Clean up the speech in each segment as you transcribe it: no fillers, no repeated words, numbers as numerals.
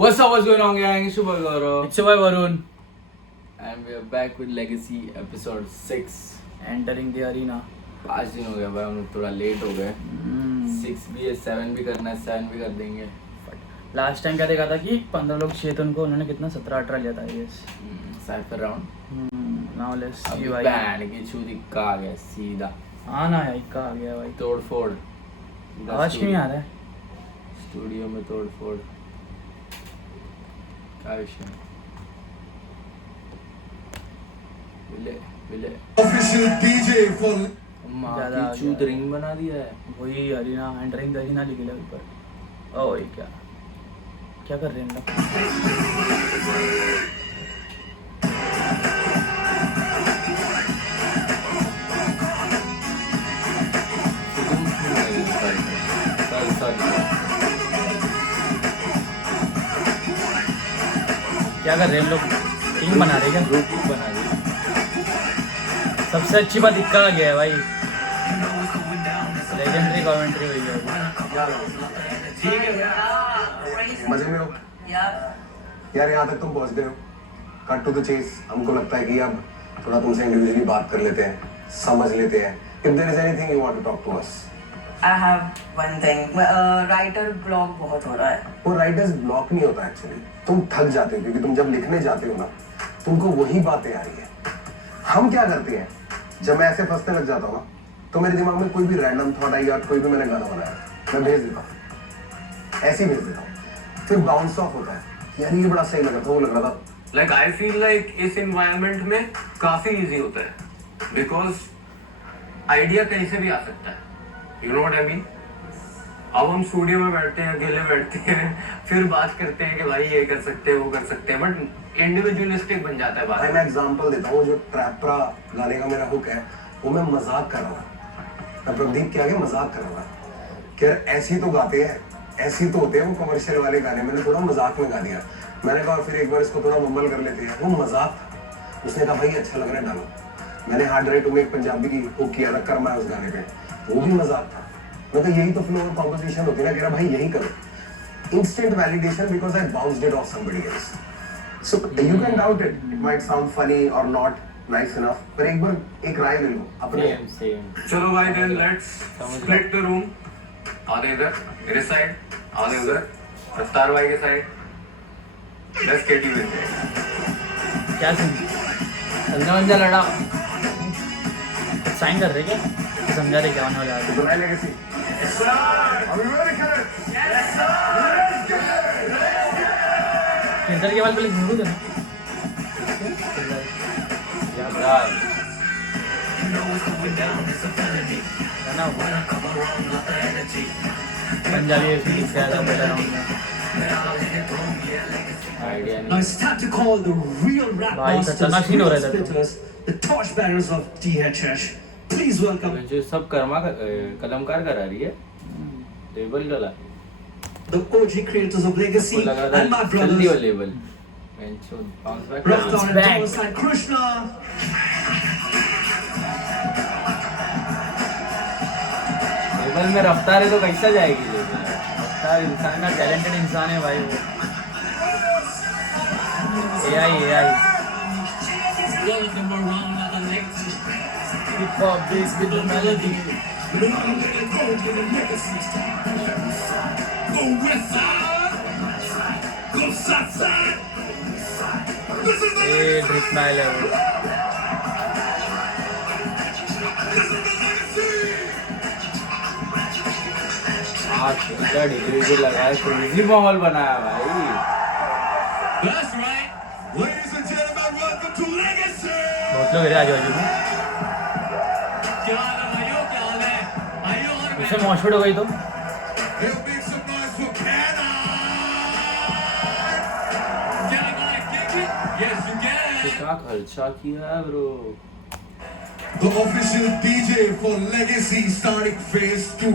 What's up, what's going on, gang? It's your boy Gaurav. It's your boy Varun. And we are back with Legacy episode 6. Entering the arena. 5 दिन हो गया भाई, हम लोग थोड़ा late हो गए. 6 भी है, 7 भी करना है, 7 भी कर देंगे. लास्ट टाइम क्या देखा था कि 15 लोग चाहिए थे उनको, उन्होंने कितना 17-18 लिया था yes. Cipher round. Now let's अभी सी भाई. बैंड की चूती का आ गया सीधा. हाँ ना यार, इक्का आ गया भाई. तोड़ फोड़. आवाज क्यों नहीं आ रहा है? स्टूडियो में तोड़ फोड़. क्या विषय? विले ऑफिशियल डीजे फॉर माँ ज़्यादा की चूत रिंग बना दिया है. वही अरीना, एंटरिंग द अरीना लिख लिया ऊपर. ओए क्या क्या कर रहे हैं लोग? क्या कर रहे हैं हम लोग? टीम बना रहे हैं क्या? ग्रुप बना दिया. सबसे अच्छी बात इक्का आ गया है भाई. लेजेंडरी कमेंट्री हुई है. मजे में हो यार. यहाँ तक तुम पहुँच गए हो. Cut to the chase. हमको लगता है कि अब थोड़ा तुमसे इंडिविजुअली बात कर लेते हैं, समझ लेते हैं. If there is anything you want to talk to us. I have one thing. Writer block बहुत हो रहा है. वो राइटर्स ब्लॉक नहीं होता एक्चुअली. तुम थक जाते हो क्योंकि तुम जब लिखने जाते हो ना, तुमको वही बातें आ रही है. हम क्या करते हैं, जब मैं ऐसे फंसने लग जाता हूँ ना, तो मेरे दिमाग में कोई भी रैंडम थॉट आई या कोई भी मैंने गाना बनाया, मैं भेज देता हूँ. ऐसे ही भेज देता हूँ. फिर बाउंस ऑफ होता है. यार ये बड़ा सही लगा था, वो लग रहा था. Like I feel like इस environment में काफी easy होता है because idea कहीं से भी आ सकता है. You know what I mean? अब हम स्टूडियो में बैठते हैं, अकेले बैठते हैं, फिर बात करते हैं कि भाई ये कर सकते हैं, वो कर सकते हैं, बट इंडिविजुअलिस्टिक बन जाता है बात. भाई मैं एग्जांपल देता हूँ. जो ट्रैपरा गाने का मेरा हुक है, वो मैं मजाक कर रहा था. मैं प्रदीप के आगे मजाक कर रहा था कि यार ऐसी तो गाते हैं, ऐसी तो होते हैं वो कमर्शियल वाले गाने. मैंने थोड़ा मजाक में गा दिया. मैंने कहा फिर एक बार इसको थोड़ा मुम्बल कर लेते हैं. वो मजाक था. उसने कहा भाई अच्छा लग रहा है, डालो. मैंने हार्ड राइट में एक पंजाबी की हुक किया था, कर्मा है उस गाने पे. वो भी मजाक था. मतलब यही तो फ्लो और कॉम्पोजिशन होती है ना, कि भाई यही करो. Instant validation because I bounced it of somebody else. So you can doubt it. It might sound funny और नॉट नाइस इनफ, पर एक बार एक राय ले लो अपने. सेम. चलो भाई then let's split the room. आधे इधर मेरे साइड, आधे उधर रफ्तार भाई के side. Let's get you in there. क्या सीन? संजय लड़ा. साइन कर रहे क्या? कि समझा रहे क्या होने वाला है? तो बनाए लेगेसी. अभी मेरे ख्याल फिल्टर के बाद पहले घूमू देना. यार गाना पंजाबी फिल्म से आया पहला राउंड में. आइडिया Now नहीं. it's time to call the real rap भाई, masters, खतरनाक scene हो रहा है real इधर तो. spitters, the torchbearers of THH. Please welcome जो सब कलमकार करा रही है. लेबल डाला. the OG creators of Legacy लगा था and my जल्दी वो brothers, label. Bounce back. Raftar and back. Thomas and Krishna. Label में रफ्तार है तो कैसा जाएगी लेबल. रफ्तार इंसान का टैलेंटेड इंसान है भाई वो. AI hip hop bass with the melody. ये ड्रिप नाइल है वो. आज इतना डीजे लगाया, क्रेजी माहौल बनाया भाई. That's right. Ladies and gentlemen, welcome to Legacy. बहुत लोग आजू बाजू में. क्या हाल है भाइयों, क्या हाल है भाइयों? और उससे मॉशफिट हो गई तो He'll make some noise for Canada. क्या लगा है? Kick it? Yes, you can. क्या खर्चा किया है bro. The official DJ for Legacy starting phase 2.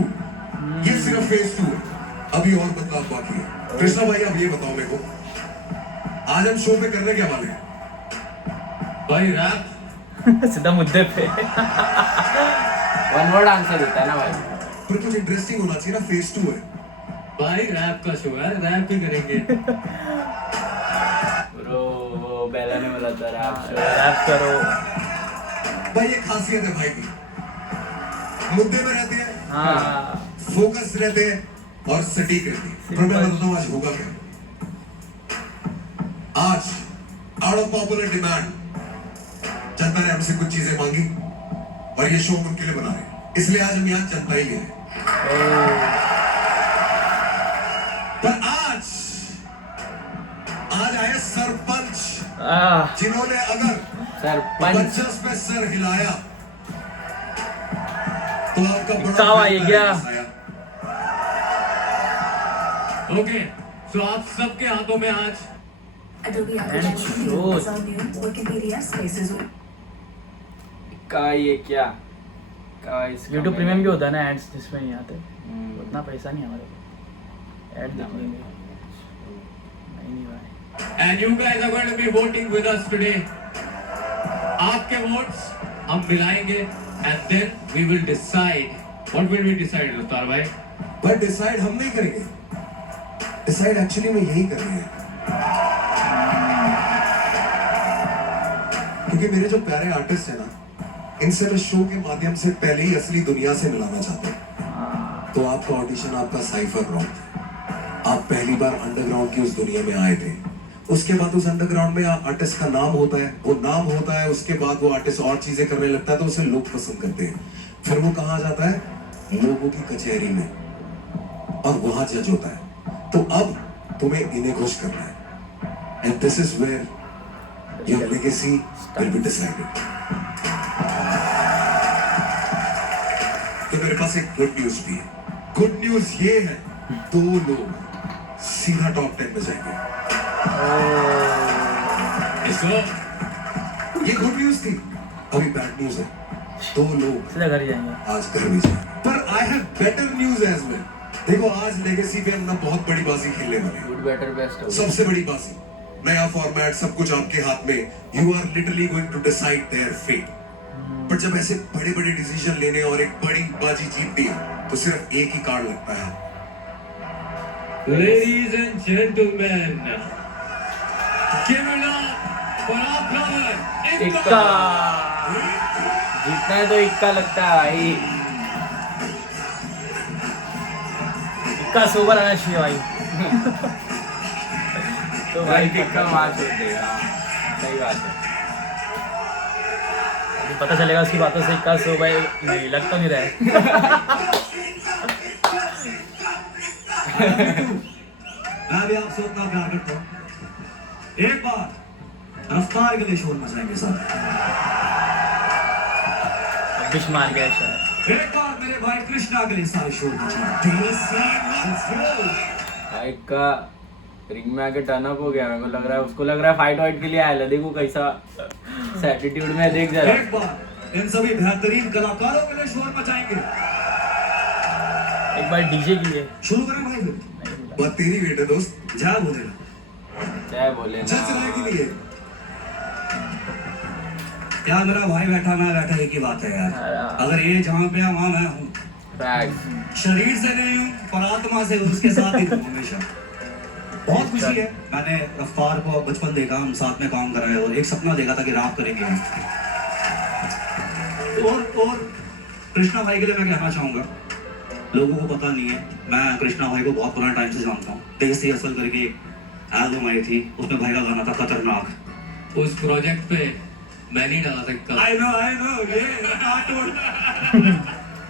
ये सिर्फ phase 2 है. अभी और बदलाव बाकी है. कृष्णा भाई आप ये बताओ मेरे को, आज हम शो पे करने क्या वाले हैं? भाई रैप सीधा मुद्दे पे. वन वर्ड आंसर देता है ना भाई. फिर कुछ इंटरेस्टिंग होना चाहिए ना. फेज 2 है भाई, रैप का शो है, रैप भी करेंगे. वाला ने बोला था रैप करो। भाई ये खासियत है भाई की, मुद्दे में रहते हैं, हाँ फोकस रहते हैं और सटीक रहते हैं। पर मैं बताता हूँ आज होगा क्या। आज आउट ऑफ पॉपुलर डिमांड जनता ने हमसे कुछ चीजें मांगी और ये शो उनके लिए बना रहे हैं, इसलिए आज हम यहाँ जनता ही है। पर आज आए सरपंच जिन्होंने अगर सरपंच बच्चस पे सर हिलाया तो आपका बड़ा इक्का आई क्या? ओके, तो आप सबके हाथों में आज Adobe And Acrobat shows. Studio, new Wikipedia Spaces. का ये क्या का इसका यूट्यूब मैंने- प्रीमियम भी होता है ना एड्स जिसमें नहीं आते, हम्म, उतना पैसा नहीं हमारे को ऐड देखने में। नहीं भाई and you guys are going to be voting with us today. आपके वोट्स हम मिलाएंगे and then we will decide. What will we decide, रुस्तार भाई? पर डिसाइड हम नहीं करेंगे, डिसाइड एक्चुअली में यही करेंगे, क्योंकि मेरे जो प्यारे आर्टिस्ट हैं ना, इनसे मैं शो के माध्यम से पहले ही असली दुनिया से मिलाना चाहता हूँ। तो आपका ऑडिशन आपका साइफर राउंड, आप पहली बार अंडरग्राउंड की उस दुनिया में आए थे, उसके बाद उस अंडरग्राउंड में आर्टिस्ट का नाम होता है, वो नाम होता है, उसके बाद वो आर्टिस्ट और चीजें करने लगता है तो उसे लोग पसंद करते हैं, फिर वो कहाँ जाता है, लोगों की कचहरी में, और वहां जज होता है। तो अब तुम्हें इन्हें खुश करना है, and this is where your legacy will be decided. तो मेरे पास एक गुड न्यूज भी है। गुड न्यूज ये है, 2 लोग सीधा टॉप 10 में जाएंगे। इसको ये गुड न्यूज थी, अभी बैड न्यूज है, 2 लोग सीधा घर ही जाएंगे। आज घर भी जाएंगे। पर I have better news as well. देखो आज लेगेसी पे हम ना बहुत बड़ी बाजी खेलने वाले हैं, गुड बेटर बेस्ट हो सबसे बड़ी बाजी, नया फॉर्मेट, सब कुछ आपके हाथ में, you are literally going to decide their fate. पर जब ऐसे बड़े बड़े डिसीजन लेने और एक बड़ी बाजी जीतनी है तो सिर्फ एक ही कार्ड लगता है। Ladies and gentlemen, give it up for our brother इक्का Ikka. जीतना है तो इक्का लगता है भाई, इक्का सोबर आना चाहिए भाई। तो भाई इक्का मैच होते हैं। हाँ, सही बात है। अभी पता चलेगा उसकी बातों से इक्का सो भाई नहीं लग तो नहीं रहा है। मैं भी आपसे उतना प्यार करता हूँ। एक बार रफ्तार के लिए शोर मचाएंगे सर। बिश मार गया शायद। एक बार मेरे भाई कृष्णा के लिए सारे शोर मचाएंगे। भाई का रिंग में आके टर्न अप हो गया, मेरे को लग रहा है, उसको लग रहा है फाइट वाइट के लिए आया। देखो कैसा एटीट्यूड में, देख जरा। एक बार इन सभी बेहतरीन कलाकारों के लिए शोर मचाएंगे। एक बार डीजे के लिए शुरू करें भाई फिर। बात तेरी वेट है दोस्त, जय बोलेगा। जय बोले चल चलाए के लिए। यार मेरा भाई बैठा मैं बैठा, एक ही बात है यार, अगर ये जहाँ पे है वहाँ मैं हूँ। फैक्ट। शरीर से नहीं हूँ पर आत्मा से उसके साथ ही हूँ हमेशा। बहुत खुशी है, मैंने रफ्तार को बचपन देखा, हम साथ में काम कर रहे हैं और एक सपना देखा था कि रैप करेंगे हम। और कृष्णा भाई के लिए मैं कहना चाहूँगा, लोगों को पता नहीं है, मैं कृष्णा भाई को बहुत पुराने टाइम से जानता हूँ। देश से असल करके एल्बम आई थी, उसमें भाई का गाना था खतरनाक। उस प्रोजेक्ट पे मैं नहीं डाला सकता। I know, ये कार्टून।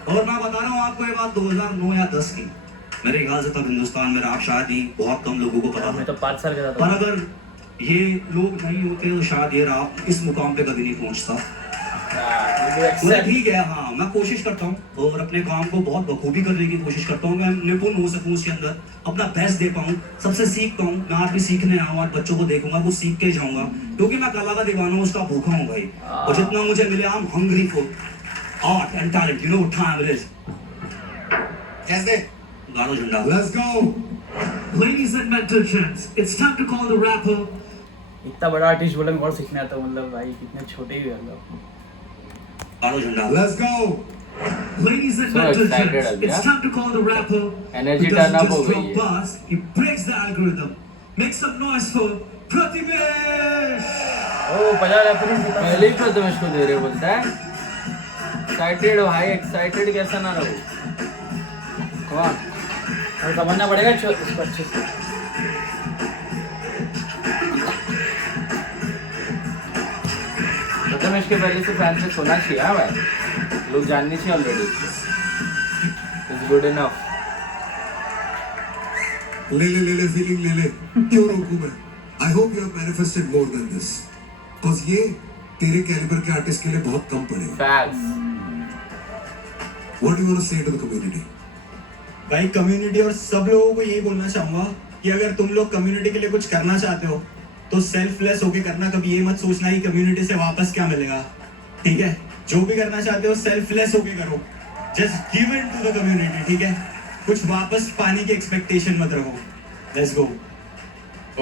और मैं बता रहा हूँ आपको ये बात 2009 या 10 की, मेरे ख्याल से तब हिंदुस्तान में रैप शायद ही बहुत कम लोगों को पता मैं था। तो 5 साल का था। पर अगर ये लोग नहीं होते तो शायद ये रैप इस मुकाम पे कभी नहीं पहुंचता। मतलब ठीक है, हाँ मैं कोशिश करता हूँ और अपने काम को बहुत बखूबी करने की कोशिश करता हूँ, मैं निपुण हो सकूँ उसके अंदर, अपना बेस्ट दे पाऊँ, सबसे सीख पाऊँ। मैं आज भी सीखने आऊँ, आज बच्चों को देखूंगा, कुछ सीख के जाऊंगा, क्योंकि मैं कला का दीवाना हूँ, उसका भूखा हूँ भाई। और जितना मुझे मिले, I am hungry for art and talent, you know what time it is. कैसे गाड़ो झंडा। Let's go. Ladies and gentlemen, it's time to call the rapper. इतना बड़ा आर्टिस्ट बोला, मैं और सीखने आता हूँ। मतलब भाई कितने छोटे ही है मतलब। गाड़ो झंडा। Let's go. Ladies and So excited gentlemen, अभी, it's हाँ? time to call the rapper. Energy who turn doesn't up हो just गई drop है। bars, he breaks the algorithm. Make some noise for प्रतिवेश। ओ पहला रेफरेंस पहले ही प्रथमेश को दे रहे बोलता है। एक्साइटेड भाई, एक्साइटेड कैसा ना रहो। कौन और समझना पड़ेगा इसको अच्छे से। प्रथमेश के पहले से फैन से होना चाहिए। हाँ भाई, लोग जाननी चाहिए ऑलरेडी। It's good enough. ले फीलिंग ले क्यों रोकूं मैं? I hope you have manifested more than this, because ये तेरे कैलिबर के आर्टिस्ट के लिए बहुत कम पड़ेगा। Facts. What do you want to say to the community? भाई कम्युनिटी और सब लोगों को यही बोलना चाहूंगा कि अगर तुम लोग कम्युनिटी के लिए कुछ करना चाहते हो तो सेल्फलेस होके करना। कभी ये मत सोचना कि कम्युनिटी से वापस क्या मिलेगा, ठीक है? जो भी करना चाहते हो सेल्फलेस होके करो, just give it to the community, ठीक है? कुछ वापस पाने की एक्सपेक्टेशन मत रखो। Let's go.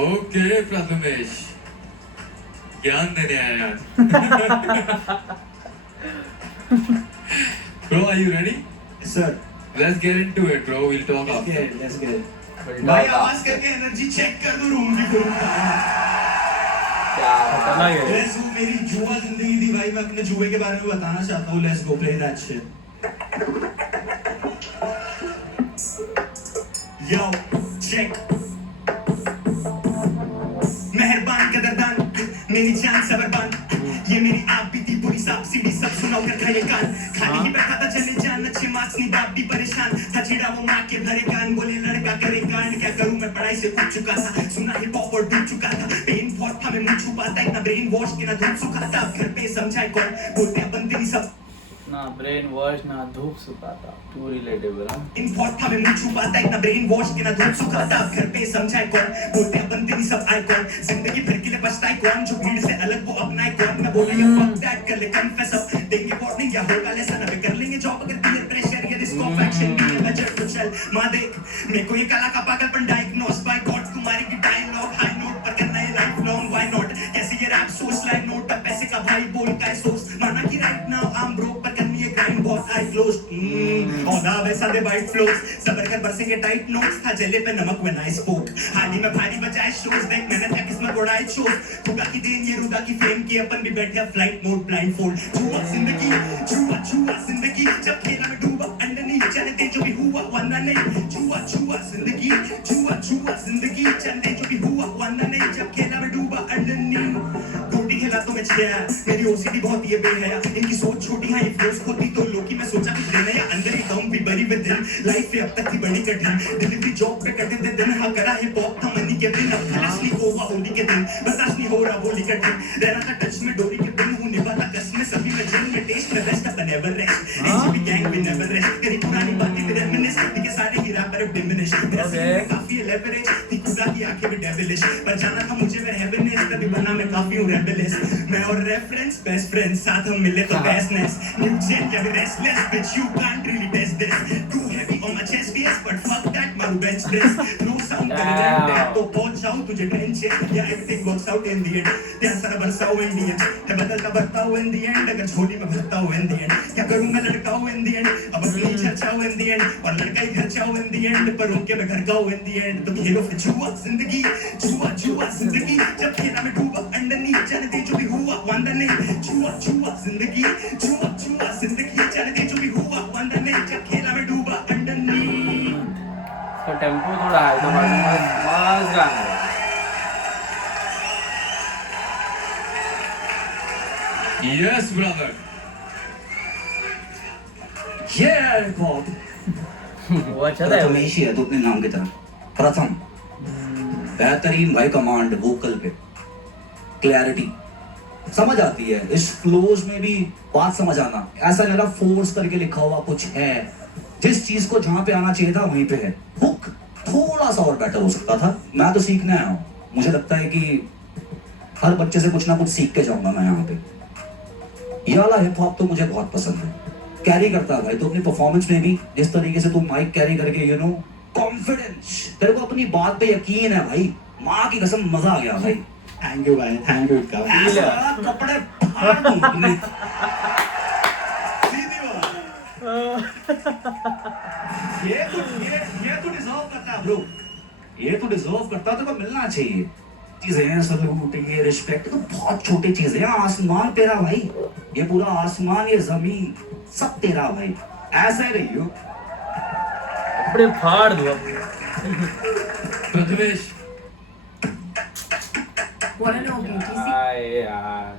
ओके प्रथमेश, ज्ञान देने आया आज। Bro, are you ready? Sir Let's get into it, bro. We'll talk after. Let's get. भाई आवाज करके एनर्जी चेक कर दो रूम की फिर। खतरनाक है। Let's go. मेरी जुआ जिंदगी थी भाई, मैं अपने जुए के बारे में बताना चाहता हूँ। Let's go play that shit. Yo check. मेहरबान कदरदान मेरी जान सबरबान, ये मेरी आप बीती पूरी सांप सीढ़ी सब सुनाओ कर खाए कान। खाली ही बैठा था चले जान अच्छे मार्क्स नहीं बाप भी परेशान था। चिड़ा वो माँ के भरे कान, बोले लड़का करे कांड। क्या करूं मैं पढ़ाई से उठ चुका था, सुना हिप हॉप और डूब चुका था। पेन बहुत था मैं मुंह छुपाता, इतना ब्रेन वॉश के ना धूप सुखाता। अब घर पे समझाए कौन, बोलते अपन तेरी सब ना ब्रेन वॉश ना धूप सुखाता। To relatable. हाँ, इन फॉट था मैं मुंह छुपाता, इतना ब्रेन वॉश के ना धूप सुखाता। अब घर पे समझाए कौन, बोलते अपन तेरी सब आइकॉन। जिंदगी भर के लिए पछताए कौन, जो भीड़ से अलग वो अपनाए कौन। मैं बोला ये फक दैट कर ले कन्फेस अब, देंगे वार्निंग या होगा लेसन। अब कर लेंगे जॉब अगर पीयर प्रेशर या रिस्क ऑफ एक्शन भी है बजट तो चल। मां देख मेरे को ये काला का पागलपन डायग्नोस बाय गॉड। तुम्हारी की डायलॉग हाई नोट पर करना है लाइफ लॉन्ग, व्हाई नॉट? कैसे ये रैप सोच लाइन नोट पर पैसे का भाई बोल का है सोर्स। माना कि right now I am broke पर करनी है ग्राइंड बहुत आई क्लोज। औदा वैसा दे वाइट फ्लोस, सबर कर बरसेंगे टाइट नोट्स। था जले पे नमक when I spoke, हाली में भारी बजाए शोज। देख मेहनत का किस्मत उड़ाए शोज। खुदा की देन ये रुदा की फेम की, अपन भी बैठे फ्लाइट मोड ब्लाइंड फोल्ड। जुआ जिंदगी जुआ जिंदगी, जब खेला में डूबा अंडर नहीं चले दे जो भी हुआ वरना नहीं। जुआ जिंदगी जुआ जिंदगी, चल दे जो भी हुआ वरना नहीं। जब खेला में डूबा अंडर नहीं, गोटी खेला तो मैं छेया। मेरी ओसीडी बहुत ये बेहया, इनकी सोच छोटी है ये फ्लोस खोती तो लोकी में सोचा कुछ लेना या अंदर ही दम भी बरी विद दिन। लाइफ पे अब तक थी बड़ी कठिन, डिलीवरी जॉब पे कटे थे दिन। हाँ करा है पॉप था मनी के दिन, अब खलास नहीं होगा होली के दिन। बर्दाश्त नहीं हो रहा बोली कठिन, रहना था टच में डोरी के बिन। हूँ निभाता कसमें सभी में जेल में टेस्ट में best upon never rest. NGB gang will never rest, करी पुरानी बातें तेरे मिनिस्ट के सारे ही रैपर डिमिनिश। मेरा सीन में काफी है लेवरेज, थी खुदा की आंखें भी डेविलिश। पर जाना था मुझे मैं हेवननेस, तभी बना मैं काफी हूँ रेबेलिस। मैं और रेफरेंस बेस्ट फ्रेंड, साथ हम मिले तो बेस्टनेस। न्यू जेट या restless bitch you can't really test this. Too heavy on my chest yes but fuck that मारू bench press. No sound कर दे तो पहुंच जाऊं तुझे ट्रेंच या everything works out in the end. तेरा सारा बरसाओ इंडियन है बदलता बरताओ in the end. अगर झोली में भरता हूँ in the end, क्या करूँ मैं लड़का हूँ in the end. अब अपनी चर्चा हूँ in the end और लड़का ही खर्चा हूँ in the end. पर उनके मैं घर का हूँ in the end. तो खेलो फिर जुआ जिंदगी जब खेला में डूबा अंडर नहीं जाने दे जो भी हुआ वंदा नहीं। जुआ जिंदगी जाने दे जो भी हुआ वंदा नहीं। जब खेला में डूबा अंडर नहीं। इसका टेम्पो थोड़ा हाई था, मस्त गाना है। Yes, brother. ये बहुत वो अच्छा था। प्रथमेश ही है तो अपने नाम की तरह प्रथम। बेहतरीन भाई कमांड वोकल पे क्लैरिटी समझ आती है। इस फ्लोज में भी बात समझ आना, ऐसा नहीं फोर्स करके लिखा हुआ कुछ है। जिस चीज को जहां पे आना चाहिए था वहीं पे है। हुक थोड़ा सा और बेटर हो सकता था। मैं तो सीखने आया हूँ, मुझे लगता है कि हर बच्चे से कुछ ना कुछ सीख के जाऊंगा मैं यहाँ पे। ये वाला हिप हॉप तो मुझे बहुत पसंद है, कैरी करता है भाई। तो अपनी परफॉर्मेंस में भी जिस तरीके से तू माइक कैरी करके यू नो कॉन्फिडेंस, तेरे को अपनी बात पे यकीन है भाई। माँ की कसम मजा आ गया भाई। थैंक यू भाई, थैंक यू। कपड़े फाड़ दूं अपने। सीधी बात। ये तो डिजर्व करता है ब्रो, ये तो डिजर्व करता है। तो मिलना चाहिए चीजें हैं, सलूट, ये रिस्पेक्ट तो बहुत छोटी चीजें हैं। आसमान तेरा भाई, ये पूरा आसमान, ये जमीन सब तेरा भाई, ऐसा ही रहियो। कपड़े फाड़ दो अब। Prathamesh What an OPTC. आए यार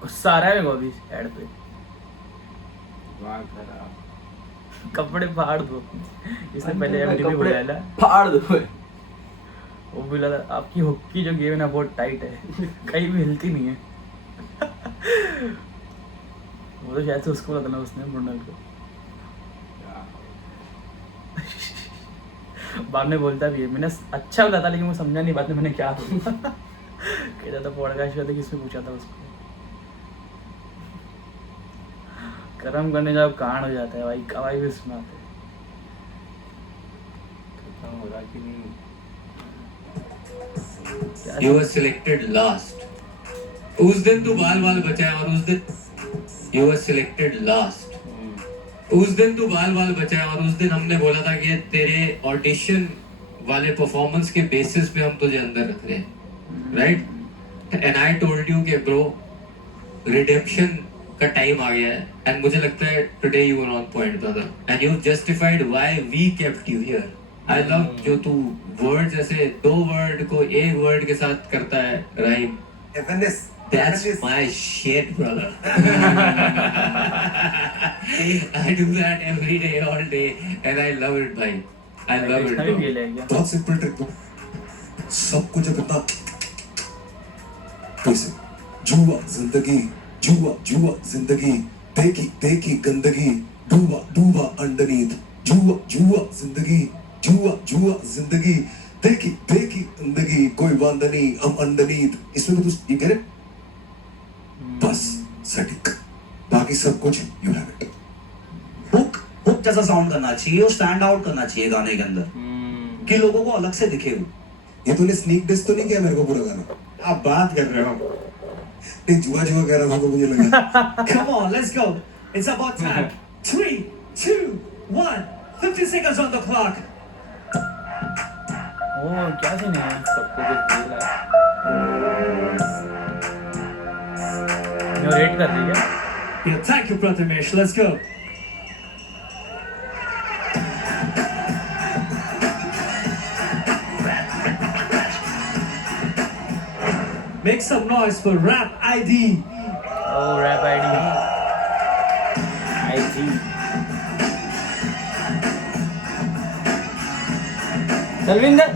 गुस्सा आ रहा है मेरे को अभी हेड पे। दिमाग खराब। कपड़े फाड़ दो। इसने पहले एमडी भी बोला था, फाड़ दो। वो भी लगा आपकी हॉकी जो गेम है ना बहुत टाइट है, कहीं भी हिलती नहीं है। वो तो शायद से उसको लगा ना, उसने मुंडल को। बाद में बोलता भी है, मैंने अच्छा बोला था लेकिन वो समझा नहीं बाद में मैंने क्या बोला। कहता था पॉडकास्ट करते किसने पूछा था उसको। कर्म करने जब कांड हो जाता है भाई, कवाई भी सुनाते हैं। खत्म हो रहा कि नहीं? क्या you were selected last. उस दिन तू बाल बाल बचाया और उस दिन you were selected last. उस दिन तू बाल बाल बचाया और उस दिन हमने बोला था कि तेरे ऑडिशन वाले परफॉर्मेंस के बेसिस पे हम तुझे अंदर रख रहे हैं, right? And I told you कि ब्रो रिडेम्पशन का टाइम आ गया है, एंड मुझे लगता है today you were on point brother, and you justified why we kept you here. I love जो तू वर्ड जैसे दो वर्ड को एक वर्ड के साथ करता है rhyme. That's my shit, brother. I do that every day, all day, and I love it, bhai. I love it, भी bro. खेले हैं क्या? बहुत सिंपल ट्रिक तो सब कुछ अब इतना पैसे जुआ जिंदगी, जुआ जुआ जिंदगी, देखी देखी गंदगी, डूबा डूबा अंडरनीथ, जुआ जुआ जिंदगी, जुआ जुआ जिंदगी, देखी देखी गंदगी, कोई वांदा नहीं हम अंडरनीथ. इसमें तो तू ये कह रहे बस सटीक, बाकी सब कुछ you have it. Hook hook जैसा साउंड करना चाहिए और स्टैंड आउट करना चाहिए गाने के अंदर, कि लोगों को अलग से दिखे वो. ये तूने स्नीक डिस तो नहीं किया मेरे को पूरा गाना? आप बात कर रहे हो? नहीं जुआ जुआ कह रहा था तो मुझे लगा. Come on, let's go. It's about time. 3, 2, 1. 50 seconds on the clock. ओ क्या सीन है? सबको कुछ बोल रहा है। ये रेट कर रही है? Yeah, thank you, Prathamesh. Let's go. Make some noise for Rap ID. Oh rap ID. आई थी Talwinder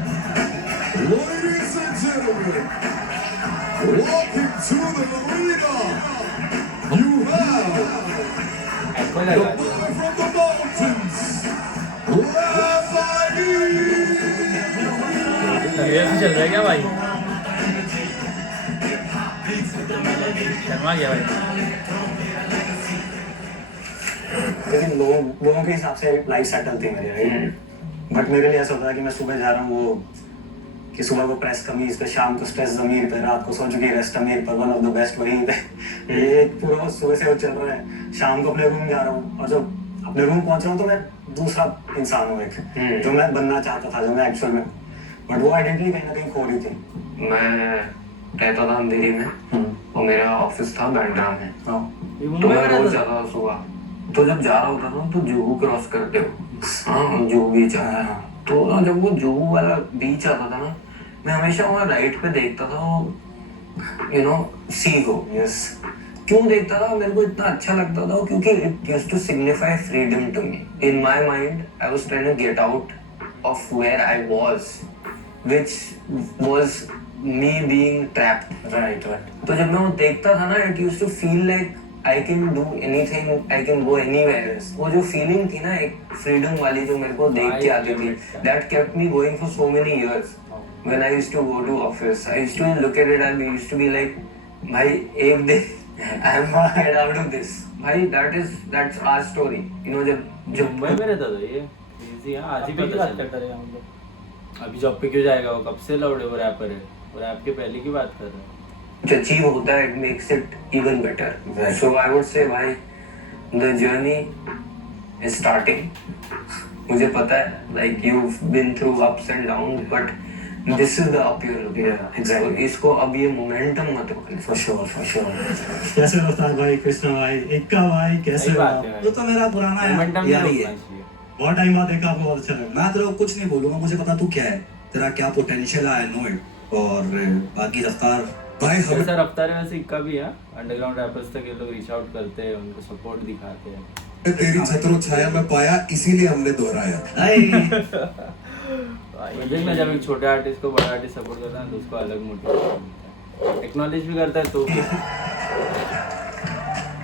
Ladies and gentlemen, walking to the arena, you have apple the लगा boy दिया। from the mountains, Rap ID. ये भी चल रहा है क्या भाई? शर्मा गया भाई। लेकिन लोगों के हिसाब से लाइफ सेटल थी मेरी, राइट? बट मेरे लिए ऐसा होता है कि मैं सुबह जा रहा हूँ वो कि सुबह को प्रेस कमीज पे, शाम को स्ट्रेस जमीर पे, रात को सो चुकी रेस्ट अमीर पर, वन ऑफ द बेस्ट वहीं पे. ये पूरा सुबह से वो चल रहा है. शाम को अपने रूम जा रहा हूँ और जब अपने रूम पहुंच रहा हूँ तो मैं दूसरा इंसान हूँ एक, जो मैं बनना चाहता था, जो मैं एक्चुअल में. बट वो आइडेंटिटी कहीं ना कहीं खो रही थी. मैं रहता था अंधेरी में और मेरा ऑफिस था बैंड्रा में, ये तो मुंबई में मैं रोज रहता था? जाता था सुबह. तो जब जा रहा होता था तो जुहू क्रॉस करते हो, हाँ जुहू बीच आता है. तो ना जब वो जुहू वाला बीच आता था ना, मैं हमेशा वहाँ राइट पे देखता था वो यू नो सी को. यस. क्यों देखता था? मेरे को इतना अच्छा लगता था क्योंकि it used to signify freedom to me. In my mind I was trying to get out of where I was, which was me being trapped. Right. तो जब मैं वो देखता था ना, it used to feel like I can do anything, I can go anywhere. वो जो feeling थी ना एक फ्रीडम वाली जो मेरे को देख के आती थी, that kept me going for so many years. When I used to go to office, I used to look at it and used to be like भाई एक दिन I am gonna get out of this. भाई that's our story. You know जब मुंबई में रहता था ये crazy, हाँ, आज ही अभी की पता बात चला. करते रहे हम लोग। अभी जॉब पे क्यों जाएगा वो? कब से लौड़े वो रैपर है, वो रैप के पहले की बात कर रहा है. जो अचीव होता है, it makes it even better. So I would say भाई द जर्नी इज स्टार्टिंग. मुझे पता है like you been through ups and down, but this is the up you're looking exactly. इसको अब ये मोमेंटम मत रोकने For sure, for sure. कैसे हो रफ्तार भाई, कृष्णा भाई, इक्का भाई, कैसे सही हो बात आप? है। वो तो मेरा पुराना मोमेंटम यार नहीं ही रोकना है। चाहिए। बहुत टाइम बाद देखा आपको, बहुत अच्छा लगा। मैं तेरे को कुछ नहीं बोलूंगा, मुझे पता तू क्या है, तेरा क्या पोटेंशियल है, आई नो इट। और बाकी रफ्तार भाई हमें जैसा रफ्तार है वैसे इक्का भी है। अंडरग्राउंड रैपर्स तक ये लोग रीच आउट करते हैं, उनको सपोर्ट दिखाते हैं। तेरी छत्रो छाया में पाया, इसीलिए हमने दोहराया। देखना जब एक छोटे आर्टिस्ट को बड़ा आर्टिस्ट सपोर्ट करता है तो उसको अलग मोटिवेशन मिलता है, एक्नॉलेज भी करता है तो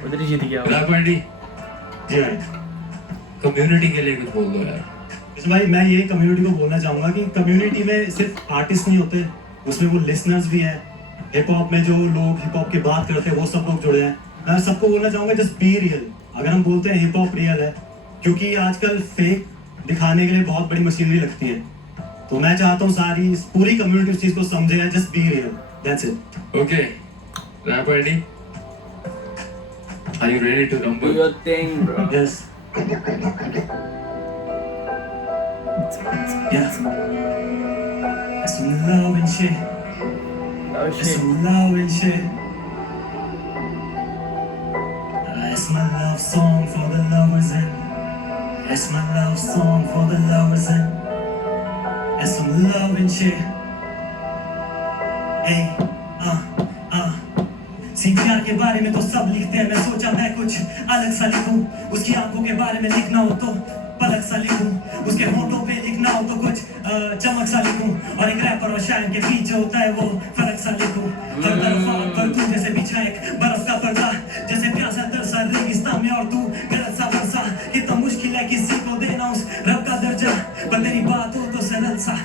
उधर ही जीत गया वो। रापड़ी जी भाई। कम्युनिटी के लिए कुछ बोल दो यार। तो भाई मैं ये कम्युनिटी को बोलना चाहूंगा कि कम्युनिटी में सिर्फ आर्टिस्ट नहीं होते, उसमें वो लिसनर्स भी हैं। हिप हॉप में जो लोग हिप हॉप की बात करते हैं वो सब लोग जुड़े हैं। मैं सबको बोलना चाहूंगा जस्ट बी रियल। अगर हम बोलते हैं हिप हॉप रियल है, क्योंकि आजकल फेक दिखाने के लिए बहुत बड़ी मशीनरी लगती है, तो मैं चाहता हूँ सारी पूरी कम्युनिटी उस चीज को समझे। Just be real, that's it. Okay रापड़ी, are you ready to do rumble? your thing bro। Yes yes some love and shit. Oh It's shit। some love and shit. It's my love song for the lovers and it's my love song for the lovers and it's some love and shit. Hey, सी प्यार के बारे में तो सब लिखते हैं, मैं सोचा मैं कुछ अलग सा लिखूं। उसकी आंखों के बारे में लिखना हो तो पलक सा लिखूं, उसके होठों पे लिखना हो तो कुछ चमक सा लिखूं, और एक रैपर और शायर के बीच होता है वो फर्क सा लिखूं। हर तरफ आग पर तू जैसे बिछा एक बर्फ का पर्दा, जैसे प्यासा तरसा रेगिस्तान में और तू गलत सा बरसा। कितना मुश्किल है किसी को देना उस रब का दर्जा, पर तेरी बात हो तो सरल सा।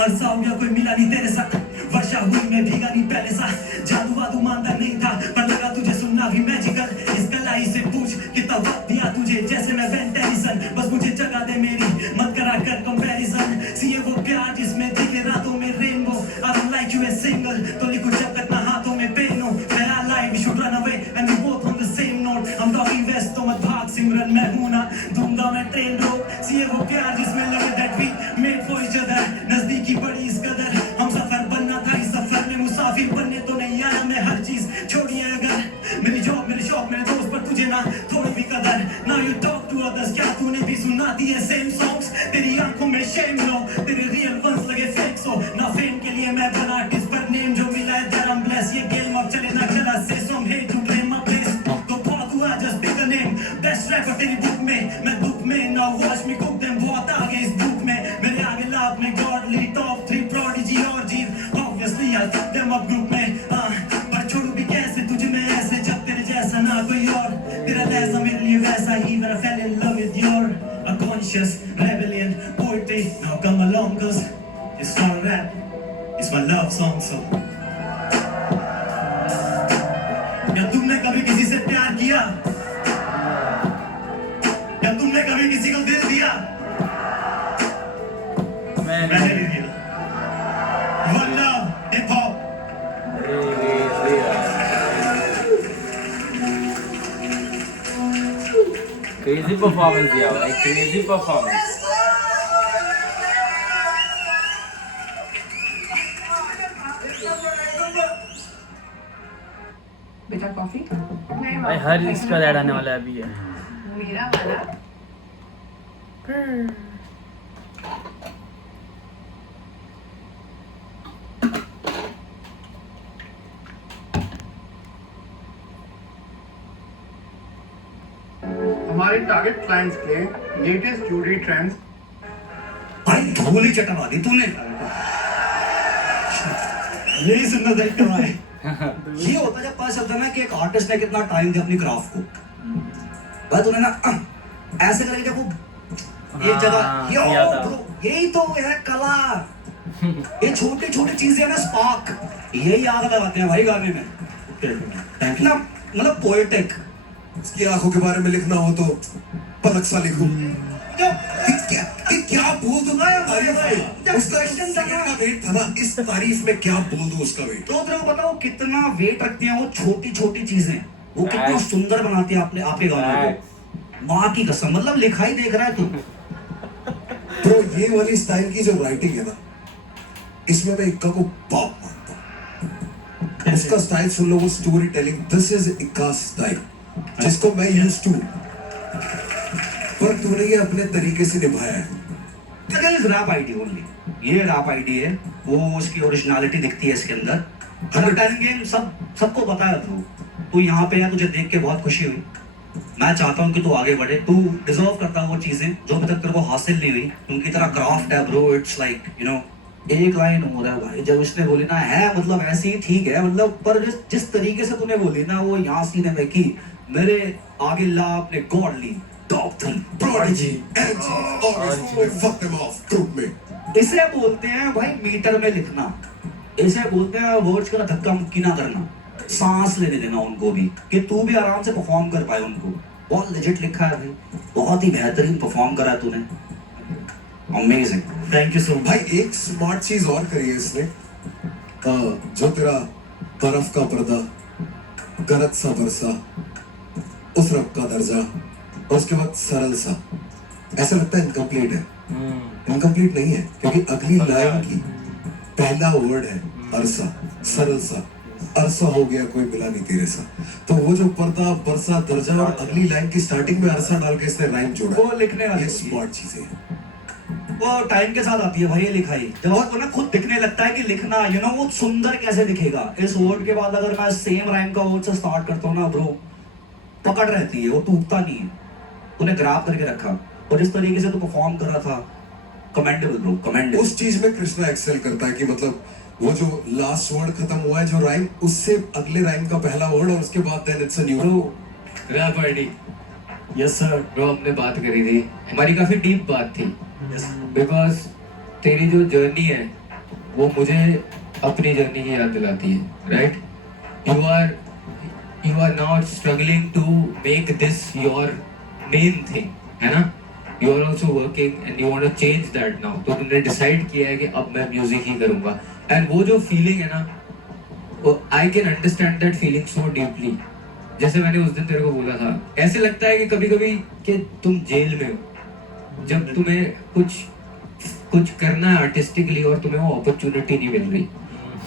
अरसा हो गया कोई मिला नहीं तेरे साथ, वर्षा हुई मैं भीगा नहीं पहले सा। जादू वादू मानता नहीं था पर लगा तुझे सुनना भी मैजिकल। इस कलाई से पूछ कितना वक्त दिया तुझे, जैसे मैं वेन टेनिसन। बस मुझे जगह दे मेरी, मत करा कर कंपैरिजन। सी ये वो प्यार जिसमें दिखे रातों में rainbow. I don't like U a single, तो लिखो जब तक ना हाथों में पेन हो। पहला line we should run away and we both on the same note. हम टॉकिंग वेस्ट तो मत भाग सिमरन, मैं हूं ना दूंगा मैं ट्रेन रोक। सी ये वो प्यार जिसमें लगे that we made for each other. नजदीकी बड़ी इस कदर, हम सफर बनना था इस सफर में मुसाफिर बनने तो नहीं आया मैं। हर चीज छोड़िए अगर मेरी जॉब मेरे शौक मेरे दोस्त, पर तुझे ना थोड़ी भी कदर। Now you talk to others, क्या तूने भी सुना दिए सेम सॉन्ग्स? तेरी आंखों में शेम लो, तेरे रियल वंस लगे फेक्स हो ना। फेम के लिए मैं बना आर्टिस्ट, पर नेम जो मिला है दैट आई एम ब्लेस्ड। ये गेम अब चले ना चला से some hate to claim my place, तो बहुत हुआ just pick a name. Best rapper तेरी बुक में, मैं दुख में। Now watch me cook them, बहुत आगे इस बुक में। मेरे आगे लाभ में गॉडली टॉप 3 प्रोडिजी और जीव obviously I pick them up group में। पर छोड़ू भी कैसे तुझे मैं ऐसे, जब तेरे जैसा ना कोई और। तेरा जैसा मेरे लिए वैसा ही, when I fell in love with your a conscious rebellion poetry. Now come along 'cause it's not a rap, it's my love song. So क्या तुमने कभी किसी से प्यार किया? क्या तुमने कभी किसी को दिल दिया? मैंने नहीं दिया। One love, hip hop. Crazy performance दिया हुआ है, क्रेजी परफॉर्मेंस। बेटा कॉफी? भाई हर इसका ऐड आने वाला है अभी है। मेरा वाला हमारे टारगेट क्लाइंट्स के लेटेस्ट ज्वेलरी ट्रेंड्स। भाई धूल ही चटवा दी तूने। यही सुनना था इसका भाई। ये होता जब पता चलता ना कि एक आर्टिस्ट ने कितना टाइम दिया अपनी क्राफ्ट को। भाई तूने ना ऐसे करके जब वो एक जगह यो ब्रो, यही तो है कला। ये छोटी छोटी चीजें ना स्पार्क, यही आग लगाते हैं भाई गाने में। Thank you. मतलब पोएटिक। उसकी आंखों के बारे में लिखना हो तो पलक सा लिखूं। क्या बोल दूं ना भाई? उसका का वेट था ना, इस तारीफ में क्या बोल दूं उसका वेट। तो तेरे को बताओ कितना वेट रखती हैं वो छोटी छोटी चीजें, वो कितना सुंदर बनाती है आपने आपके गानों को। माँ की कसम, मतलब लिखाई देख रहा है तू। ब्रो ये वाली स्टाइल की जो राइटिंग है ना, इसमें मैं इक्का को बाप मानता हूँ। उसका स्टाइल सुन लो, वो स्टोरी टेलिंग, दिस इज इक्का स्टाइल जिसको मैं यूज्ड टू, पर तूने ये अपने तरीके से निभाया है। रैप आईडी ओनली, ये रैप आईडी है, वो उसकी ओरिजिनलिटी दिखती है इसके अंदर। टैलेंट गेम सबको पता है। तू यहाँ पे है, तुझे देख के बहुत खुशी हुई। मैं चाहता हूँ कि तू आगे बढ़े, तू डिजर्व करता है वो चीजें जो अभी तक तेरे को हासिल नहीं हुई। उनकी तरह क्राफ्ट है bro, it's like you know. एक लाइन हो रहा है भाई, जब उसने बोली ना है मतलब ऐसे ही ठीक है मतलब, पर जिस तरीके से तूने बोली ना वो यहाँ सीने में की, मेरे आगे ला अपने godly top 3 Prodigy, MG, always fuck them off group में। इसे बोलते हैं भाई मीटर में लिखना, इसे बोलते हैं वर्ड्स का धक्का मुक्की ना करना, सांस लेने देना उनको भी, कि तू भी आराम से परफॉर्म कर पाए उनको। बहुत लेजिट लिखा है भाई, बहुत ही बेहतरीन परफॉर्म करा है तूने, amazing, thank you so much. भाई एक स्मार्ट चीज और करी है इसने, जो तेरा बर्फ का पर्दा, गरज सा बरसा, उस रब का दर्जा, और उसके बाद सरल सा, ऐसा लगता है इनकम्प्लीट है। इनकम्प्लीट नहीं है, क्योंकि अगली लाइन की पहला वर्ड है अरसा, सरल सा, अरसा हो गया कोई मिला नहीं तेरे सा। तो वो जो पर्दा बरसा दर्जा और अगली लाइन की स्टार्टिंग में अरसा डाल के इसने राइम जोड़ा, वो लिखने वाली ये स्मार्ट चीजें हैं। वो टाइम के साथ आती है भाई ये लिखाई, जब आपको ना खुद दिखने लगता है कि लिखना यू नो वो सुंदर कैसे दिखेगा। इस वर्ड के बाद अगर मैं सेम राइम का वर्ड से स्टार्ट करता हूँ ना ब्रो, पकड़ रहती है, वो टूटता नहीं है। तूने ग्राफ करके रखा, और जिस तरीके से तू परफॉर्म कर रहा था, कमेंडेबल ब्रो, कमेंडेबल। उस चीज में कृष्णा एक्सेल करता है कि मतलब वो जो लास्ट वर्ड खत्म हुआ है जो राइम, उससे अगले राइम का पहला वर्ड, और उसके बाद then it's a new bro rap ID, yes sir. Bro हमने बात करी थी, हमारी काफी डीप बात थी, बिकॉज तेरी जो जर्नी है वो मुझे अपनी जर्नी की याद दिलाती है, right? You are not struggling to make this your main thing, है ना? You are also working and you want to change that now. तो तुमने डिसाइड किया है कि अब मैं म्यूजिक ही करूंगा, एंड वो जो फीलिंग है ना, I can understand that feeling so deeply. जैसे मैंने उस दिन तेरे को बोला था, ऐसे लगता है कि कभी कभी कि तुम जेल में हो, जब तुम्हें कुछ करना है आर्टिस्टिकली और तुम्हें वो अपॉर्चुनिटी नहीं मिल रही,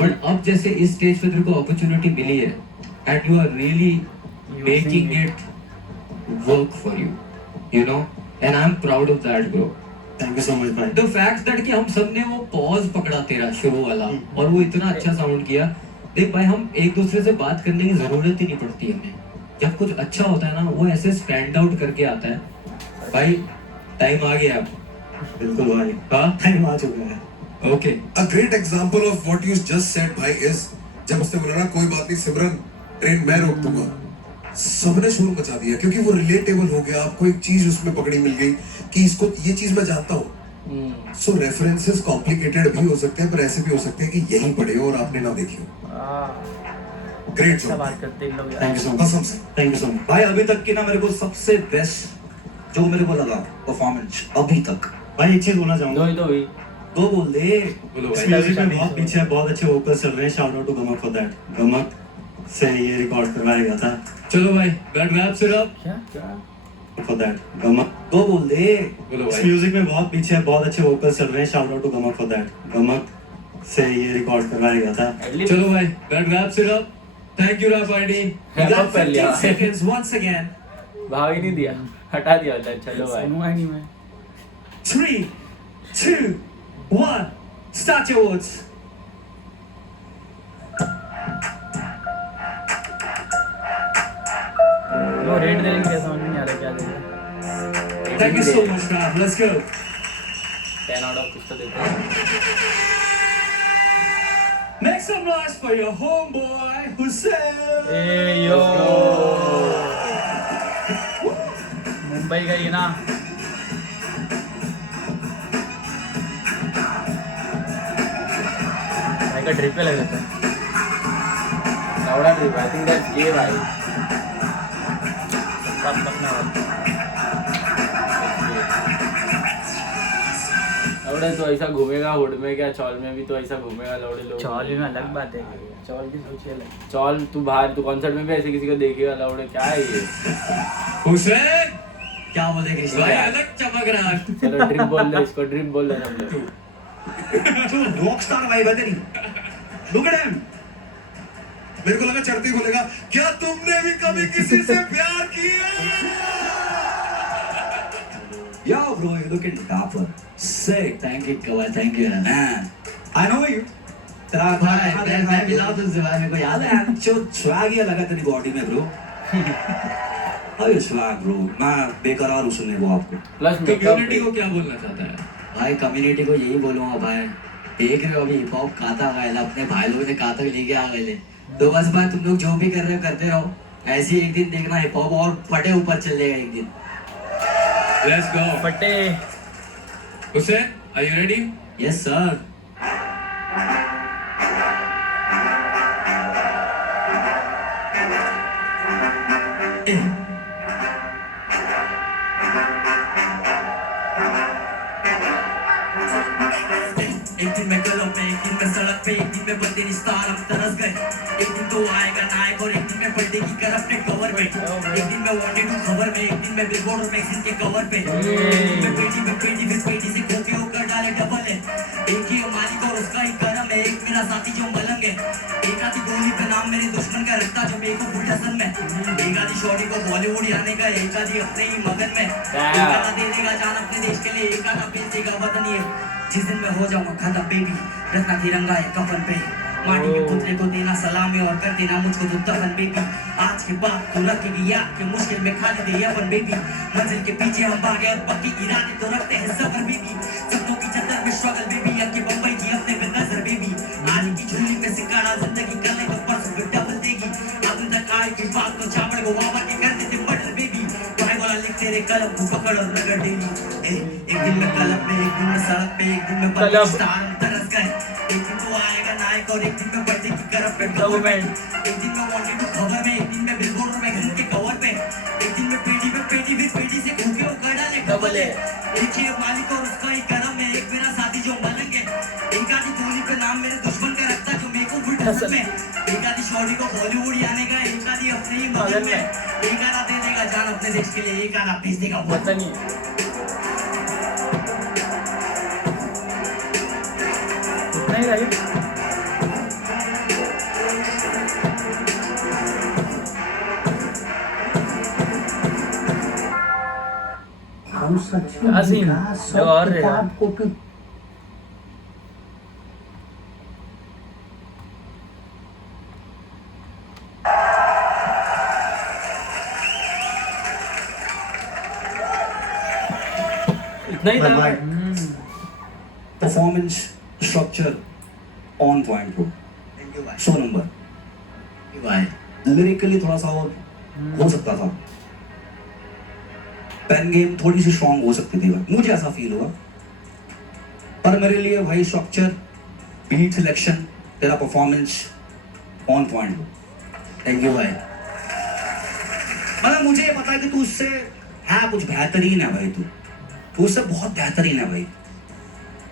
बट अब जैसे इस स्टेज पे तेरे को अपॉर्चुनिटी मिली है and you are really making it work for you, you know, and I'm proud of that, bro. Thank you so much भाई। The fact that कि हम सब ने वो पॉज पकड़ा तेरा शुरू वाला और वो इतना अच्छा साउंड किया। देख भाई, हम एक दूसरे से बात करने की जरूरत ही नहीं पड़ती हमें, जब कुछ अच्छा होता है ना वो ऐसे स्टैंड आउट करके आता है। भाई टाइम आ गया, बिल्कुल भाई, हाँ टाइम आ चुका है। Okay. A great example of what you just said भाई is जब उसने बोला ना कोई बात नहीं सिमरन, ट्रेन मैं रोक दूंगा, सबने शोर मचा दिया, क्योंकि वो रिलेटेबल हो गया। आपको एक चीज उसमें पकड़ी मिल गई कि इसको ये चीज मैं जानता हूँ। सो रेफरेंसेस कॉम्प्लिकेटेड भी हो सकते हैं, पर ऐसे भी हो सकते हैं कि यही पढ़े हो और आपने ना देखी हो। ग्रेट अच्छा बात करते हैं लोग यार। थैंक यू सो मच, कसम से थैंक यू सो मच भाई। अभी तक की ना मेरे को सबसे बेस्ट जो मेरे को लगा परफॉर्मेंस अभी तक। भाई एक चीज बोलना चाहूंगा, दो ही तो हुई। दो बोल दे। बोलो इस भाई। म्यूजिक में बहुत पीछे है, बहुत अच्छे वोकल्स चल रहे हैं। Shout out to Gamak for that. Gamak से ये रिकॉर्ड करवाया गया था चलो भाई, that wraps it up. क्या फॉर दैट। गमक दो बोल दे। बोलो इस भाई। म्यूजिक में बहुत पीछे है, बहुत अच्छे वोकल्स चल रहे हैं। Shout out to Gamak for that. Gamak से ये रिकॉर्ड करवाया गया था। चलो भाई, that wraps it up. Thank you rap ID. Wrap up कर लिया। 15 seconds once again. भाव ही नहीं दिया, हटा दिया बोला चलो भाई। सुनूंगा नहीं मैं। 3, 2, 1, start your words. वो रेट देने की समझ में नहीं आ रहा क्या देगा। Thank you so much, man. Let's go. 10 out of कुछ तो देते हैं। Make some noise for your homeboy, Hussein. ए यो मुंबई का ये ना भाई का ड्रिप पे लग जाता है। लाउडा ट्रिप, आई थिंक दैट्स ये भाई। सब अपना लाउडा तो ऐसा घूमेगा हुड में, क्या चौल में भी तो ऐसा घूमेगा लाउडे लोग। चौल में अलग बात है, चौल की सोच ही अलग। चौल तू बाहर, तू कॉन्सर्ट में भी ऐसे किसी को देखेगा लाउडे, क्या है ये? हुसैन क्या बोले कृष्ण भाई, अलग चमक रहा है। चलो ड्रिप बोल दे इसको, ड्रिप बोल दे हम लोग। जो रॉक स्टार वाइब है तेरी। Look at him. मेरे को लगा चढ़ते ही बोलेगा क्या तुमने भी कभी किसी से प्यार किया? Yo bro, you looking dapper. Sick. Thank you Kawai, thank you man. I know you. तेरा भाई मैं मिला तुझसे भाई, मेरे को याद है जो स्वैग ही लगा तेरी बॉडी में ब्रो। अरे स्वैग ब्रो, मैं बेकरार हूँ सुनने को आपको। प्लस कम्युनिटी को क्या बोलना चाहता है? भाई कम्युनिटी को यही बोलूंगा भाई, देख रहे हो अभी हिप हॉप कहाँ तक आया, अपने भाई लोगों ने कहाँ तक लेके आ गए। तो बस भाई तुम लोग जो भी कर रहे हो करते रहो, ऐसे ही एक दिन देखना हिप हॉप और फटे ऊपर चल जाएगा एक दिन। Let's go. फटे। Hussein, are you ready? Yes sir. एक दिन मैं कलम पे, एक दिन मैं सड़क पे, एक दिन मैं बंदे निस्तार हम तरस गए। एक दिन तो आएगा नायक और एक दिन मैं बर्थडे की कर अपने कवर पे। एक दिन मैं वांटेड हूँ खबर में, एक दिन मैं बिलबोर्ड और मैगजीन के कवर पे। मैं पेटी फिर पेटी से खोके होकर डाले डबल है। एक ही मालिक और उसका ही करम है, एक मेरा साथी जो मलंग है। एक आधी गोली पे नाम मेरे दुश्मन का रखता जो मेरे को उल्टा सन में। एक आधी शॉटी को बॉलीवुड आने का, एक आधी अपने ही मगन में। एक आधा दे देगा जान अपने देश के लिए, एक आधा बेच देगा वतन ये। जिस दिन मैं हो जाऊंगा खत्म बेबी, रखना तिरंगा है कफन पे। माटी के पुतले को देना सलामी और कर देना मुझको तो दफन बेबी। आज के बाद तो रखेगी याद के मुश्किल में खाली दे अपन बेबी। मंजिल के पीछे हम भागे और पक्की इरादे तो रखते हैं सबर बेबी। सपनों की चद्दर में स्ट्रगल बेबी, अब की बम्बई की अपने पे नजर बेबी। आज की झोली में सिकाना जिंदगी कर ले तो परसों फिर डबल देगी। अब तक आए की बात तो चावड़ को वावर के कर देते मर्डर बेबी। भाई बोला लिख तेरे कलम को पकड़ और रगड़ देगी। एक दिन मैं कलम पे, एक दिन मैं सड़क पे, एक दिन मैं बंदे स्टार हम तरस गए। एक दिन तो आएगा नायक और एक दिन मैं बर्थडे की कर अपने गवर्नमेंट। एक दिन मैं वांटेड हूँ खबर में, एक दिन मैं बिलबोर्ड और मैगजीन के कवर पे। एक दिन मैं पेटी फिर पेटी से खोके होकर डाले डबल है। एक ही मालिक और उसका ही करम है, एक मेरा साथी जो मलंग है। एक आधी गोली पे नाम मेरे दुश्मन का रखता जो मेरे को उल्टा सन में। एक आधी शॉटी को बॉलीवुड आने का, एक आधी अपने ही मगन में। एक आधा दे देगा जान अपने देश के लिए, एक आधा बेच देगा वतन। नहीं राइट। हम सच अजीम जो और रहेगा। इतना ही था। Performance structure on point bro, 100 number. भाई लिरिकली थोड़ा सा और हो सकता था, पेन गेम थोड़ी सी स्ट्रांग हो सकती थी भाई, मुझे ऐसा फील हुआ। पर मेरे लिए भाई स्ट्रक्चर, बीट सिलेक्शन, तेरा performance on point bro. Thank you भाई। मतलब मुझे ये पता है कि तू उससे है कुछ बेहतरीन है भाई, तू उससे बहुत बेहतरीन है भाई,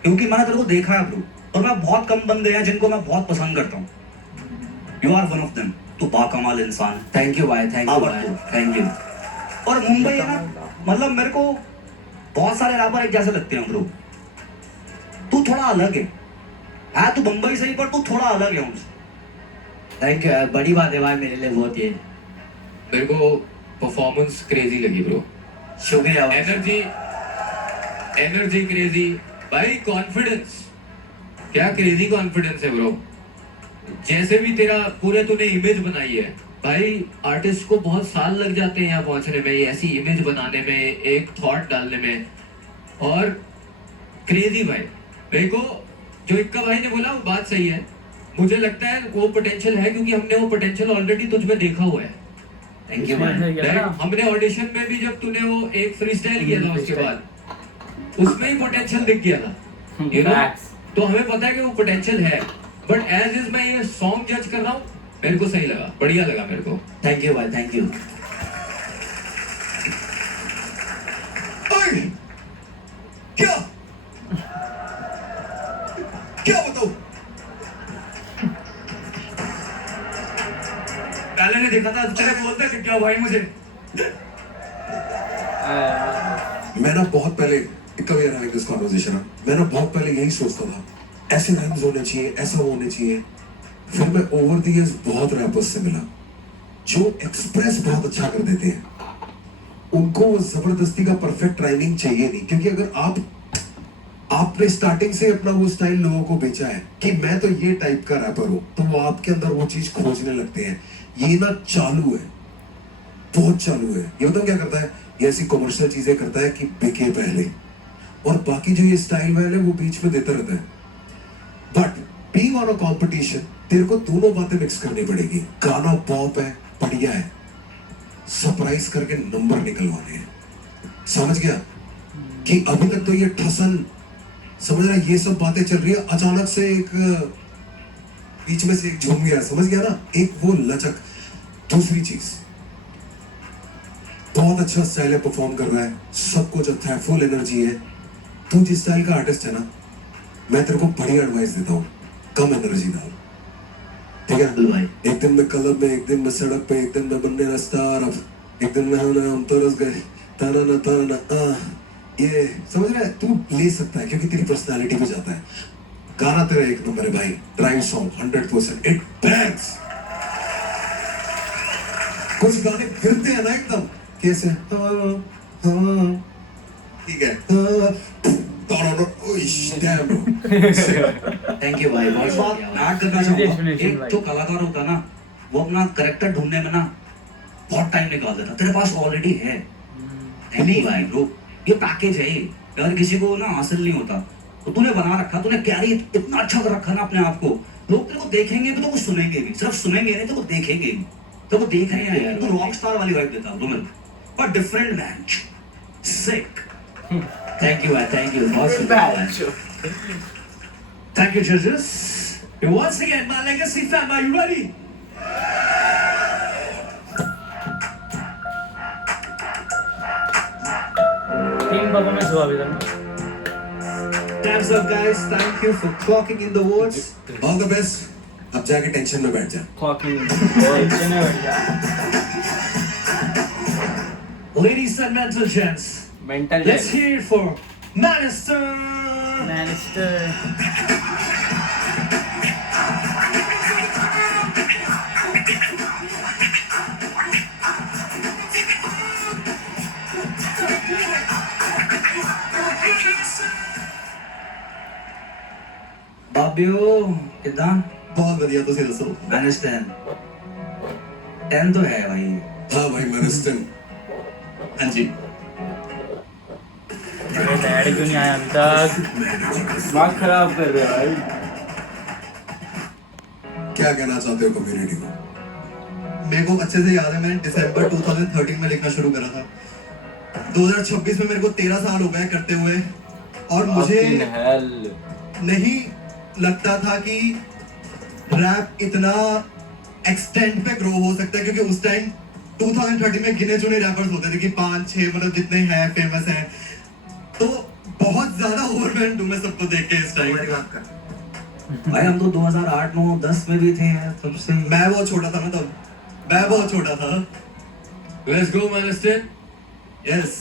क्योंकि मैंने तेरे को देखा है ब्रो। और मैं बहुत कम बंदे हैं जिनको मैं बहुत पसंद करता हूँ, you are one of them. तू बाकमाल इंसान। थैंक यू भाई, थैंक यू भाई, थैंक यू। और मुंबई है ना, मतलब मेरे को बहुत सारे रैपर एक जैसे लगते हैं ब्रो, तू थोड़ा अलग है तू मुंबई से ही, पर तू थोड़ा अलग है उनसे। थैंक यू, बड़ी बात है भाई मेरे लिए बहुत। ये मेरे को परफॉर्मेंस क्रेजी लगी ब्रो। शुक्रिया भाई। एनर्जी क्रेजी भाई, कॉन्फिडेंस, क्या क्रेजी कॉन्फिडेंस है ब्रो। जैसे भी तेरा पूरे तूने इमेज बनाई है भाई, आर्टिस्ट को बहुत साल लग जाते हैं यहाँ पहुंचने में, ऐसी इमेज बनाने में, एक थॉट डालने में। और क्रेजी भाई, मेरे को जो इक्का भाई ने बोला वो बात सही है। मुझे लगता है वो पोटेंशियल है, क्योंकि हमने वो पोटेंशियल ऑलरेडी तुझ में देखा हुआ है। थैंक यू भाई। हमने ऑडिशन में भी जब तूने वो एक फ्रीस्टाइल किया था, उसके बाद उसमें ही पोटेंशियल दिख गया था, you know? तो हमें पता है कि वो पोटेंशियल है। बट एज इज मैं ये सॉन्ग जज कर रहा हूँ, मेरे को सही लगा, बढ़िया लगा मेरे को। थैंक यू भाई, थैंक यू। क्या क्या बताऊं? पहले ने देखा था तेरे बोलता कि क्या भाई मुझे। मैं ना बहुत पहले कभी having this conversation, मैं ना बहुत पहले यही सोचता था, ऐसे राइम्स होने चाहिए, ऐसा होने चाहिए। फिर मैं ओवर द इयर्स बहुत रैपर्स से मिला जो एक्सप्रेस बहुत अच्छा कर देते हैं। उनको वो जबरदस्ती का परफेक्ट राइमिंग चाहिए नहीं, क्योंकि अगर आपने स्टार्टिंग से अपना वो स्टाइल लोगों को बेचा है कि मैं तो ये टाइप का रैपर हूं, तो वो आपके अंदर वो चीज खोजने लगते हैं। ये ना चालू है, बहुत चालू है। ये बताओ क्या करता है, ये ऐसी कमर्शियल चीजें करता है कि बिके पहले, और बाकी जो ये स्टाइल वाले वो बीच में देता रहता है। But being on a competition, तेरे को दोनों बातें मिक्स करनी पड़ेगी। गाना पॉप है, बढ़िया है, सरप्राइज करके नंबर निकलवाने हैं। समझ गया कि अभी तक तो ये ठसन, समझ रहा, ये सब बातें चल रही है, अचानक से एक बीच में से एक झूम गया, समझ गया ना, एक वो लचक। दूसरी चीज, बहुत अच्छा स्टाइल है, परफॉर्म कर रहा है, सब कुछ अच्छा है, फुल एनर्जी है। तू जिस स्टाइल का आर्टिस्ट है ना, मैं तेरे को बड़ी एडवाइस देता हूँ, कम एनर्जी डाल, ठीक है? एक दिन मैं क्लब में, एक दिन मैं सड़क पे, एक दिन मैं बनने का स्टार, एक दिन में हम तरस गए, ताना ताना ये समझ रहा है? तू ले सकता है क्योंकि तेरी पर्सनालिटी पे जाता है। गाना तेरा एक नंबर है भाई, ड्राइव सॉन्ग 100%, इट बैंग्स। कुछ गाने फिरते हैं ना एकदम कैसे, ठीक है, थैंक यू भाई। बहुत बात ऐड करना चाहूंगा, एक जो कलाकार होता है ना, वो अपना कैरेक्टर ढूंढने में ना बहुत टाइम निकाल देता। तेरे पास ऑलरेडी है नहीं भाई ब्रो, ये पैकेज है। ये अगर किसी को ना हासिल नहीं होता तो तूने बना रखा, तूने कैरी इतना अच्छा कर रखा ना अपने आप को, लोग तेरे को देखेंगे भी तो कुछ सुनेंगे भी, सिर्फ सुनेंगे नहीं तो वो देखेंगे भी, तो वो देख रहे हैं यार। तू रॉक स्टार वाली वाइब देता ब्रो मेरे को, पर different man, sick. Thank you भाई, थैंक यू, बहुत Thank you, judges. And once again, my legacy fam, are you ready? Team performance हुआ अभी तक। Time's up, guys. Thank you for clocking in the awards. All the best. अब जाके tension में बैठ जा। Ladies and mental gents, mental let's hear it for Manister. बाबियो कितना बहुत बढ़िया, तुसी दसो। मैनिस्टन 10 तो है भाई। हाँ भाई, मैनिस्टन। हाँ जी। मेरे डैड क्यों नहीं आया अभी तक? दिमाग खराब कर रहे हो भाई। क्या कहना चाहते हो कम्युनिटी को? मेरे को अच्छे से याद है, मैंने दिसंबर 2013 में लिखना शुरू करा था। 2026 में मेरे को 13 साल हो गए करते हुए, और मुझे नहीं लगता था कि रैप इतना एक्सटेंट पे ग्रो हो सकता है, क्योंकि उस टाइम 2013 में गिने चुने रैपर्स होते थे कि 5-6 मतलब जितने हैं फेमस हैं, तो बहुत ज्यादा ओवरवेल्म्ड हूं मैं सबको देख के इस टाइम। भाई हम तो 2008, 9, 10 में भी थे तब से। मैं बहुत छोटा था ना तब, मैं बहुत छोटा था। Let's go, Manister. यस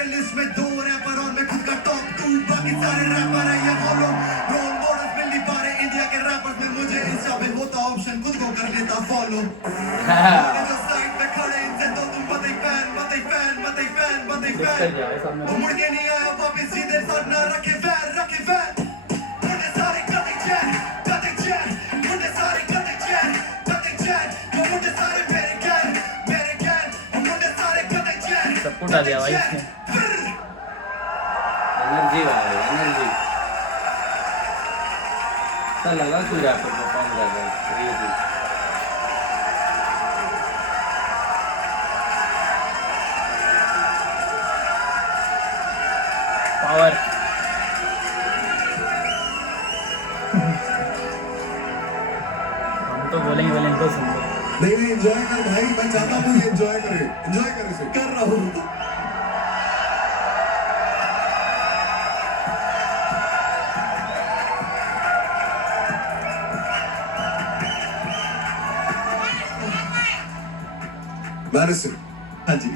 मेरे लिस्ट में 2 रैपर और मैं खुद का टॉप 2, बाकी सारे रैपर है ये फॉलो। रोल मॉडल्स मिल नहीं पा रहे इंडिया के रैपर्स में, मुझे इंस्टा पे होता ऑप्शन खुद को कर लेता फॉलो। जो साइड पे खड़े इनसे तो तुम मत ही फैन वो मुड़ के नहीं आया वापस सीधे सर ना रखे फैन मुझे सारे कते चैन मुझे सारे कते चैन वो मुझे सारे मेरे गैन वो मुझे सारे कते चैन सबको डाल दिया भाई इसने। एनर्जी भाई एनर्जी। ऐसा लगा तू रैपर परफॉर्म कर रहा है क्रेजी। पावर हम तो बोलेंगे तो सुन लो। नहीं एंजॉय कर भाई, मैं चाहता हूँ ये एंजॉय करे इसे। कर रहा हूँ। मैरिसन, हाँ जी,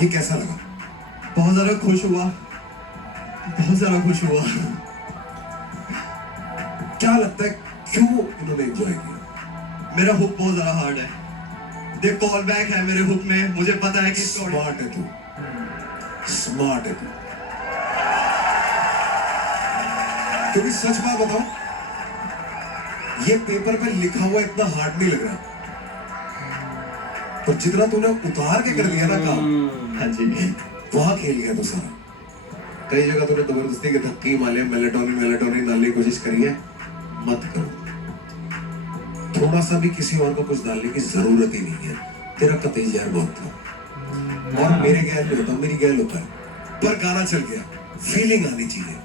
ये कैसा लगा? बहुत ज्यादा खुश हुआ। क्या लगता है क्यों इन्होंने एंजॉय किया? मेरा हुक बहुत ज्यादा हार्ड है। दे कॉल बैक है मेरे हुक में, मुझे पता है कि स्मार्ट है तू। क्योंकि सच बात बताऊं, ये पेपर पे लिखा हुआ इतना हार्ड नहीं लग रहा, पर जितना तूने उतार के कर दिया ना काम, हाँ जी, वहां खेल गया तू सारा। कई जगह तूने जबरदस्ती के धक्के मारे, मेलेटोनिन डालने की कोशिश करी है, मत करो। थोड़ा सा भी किसी और को कुछ डालने की जरूरत ही नहीं है। तेरा कतई जहर बहुत था और मेरे गैल में होता, मेरी गैल होता है, पर गाना चल गया, फीलिंग आनी चाहिए।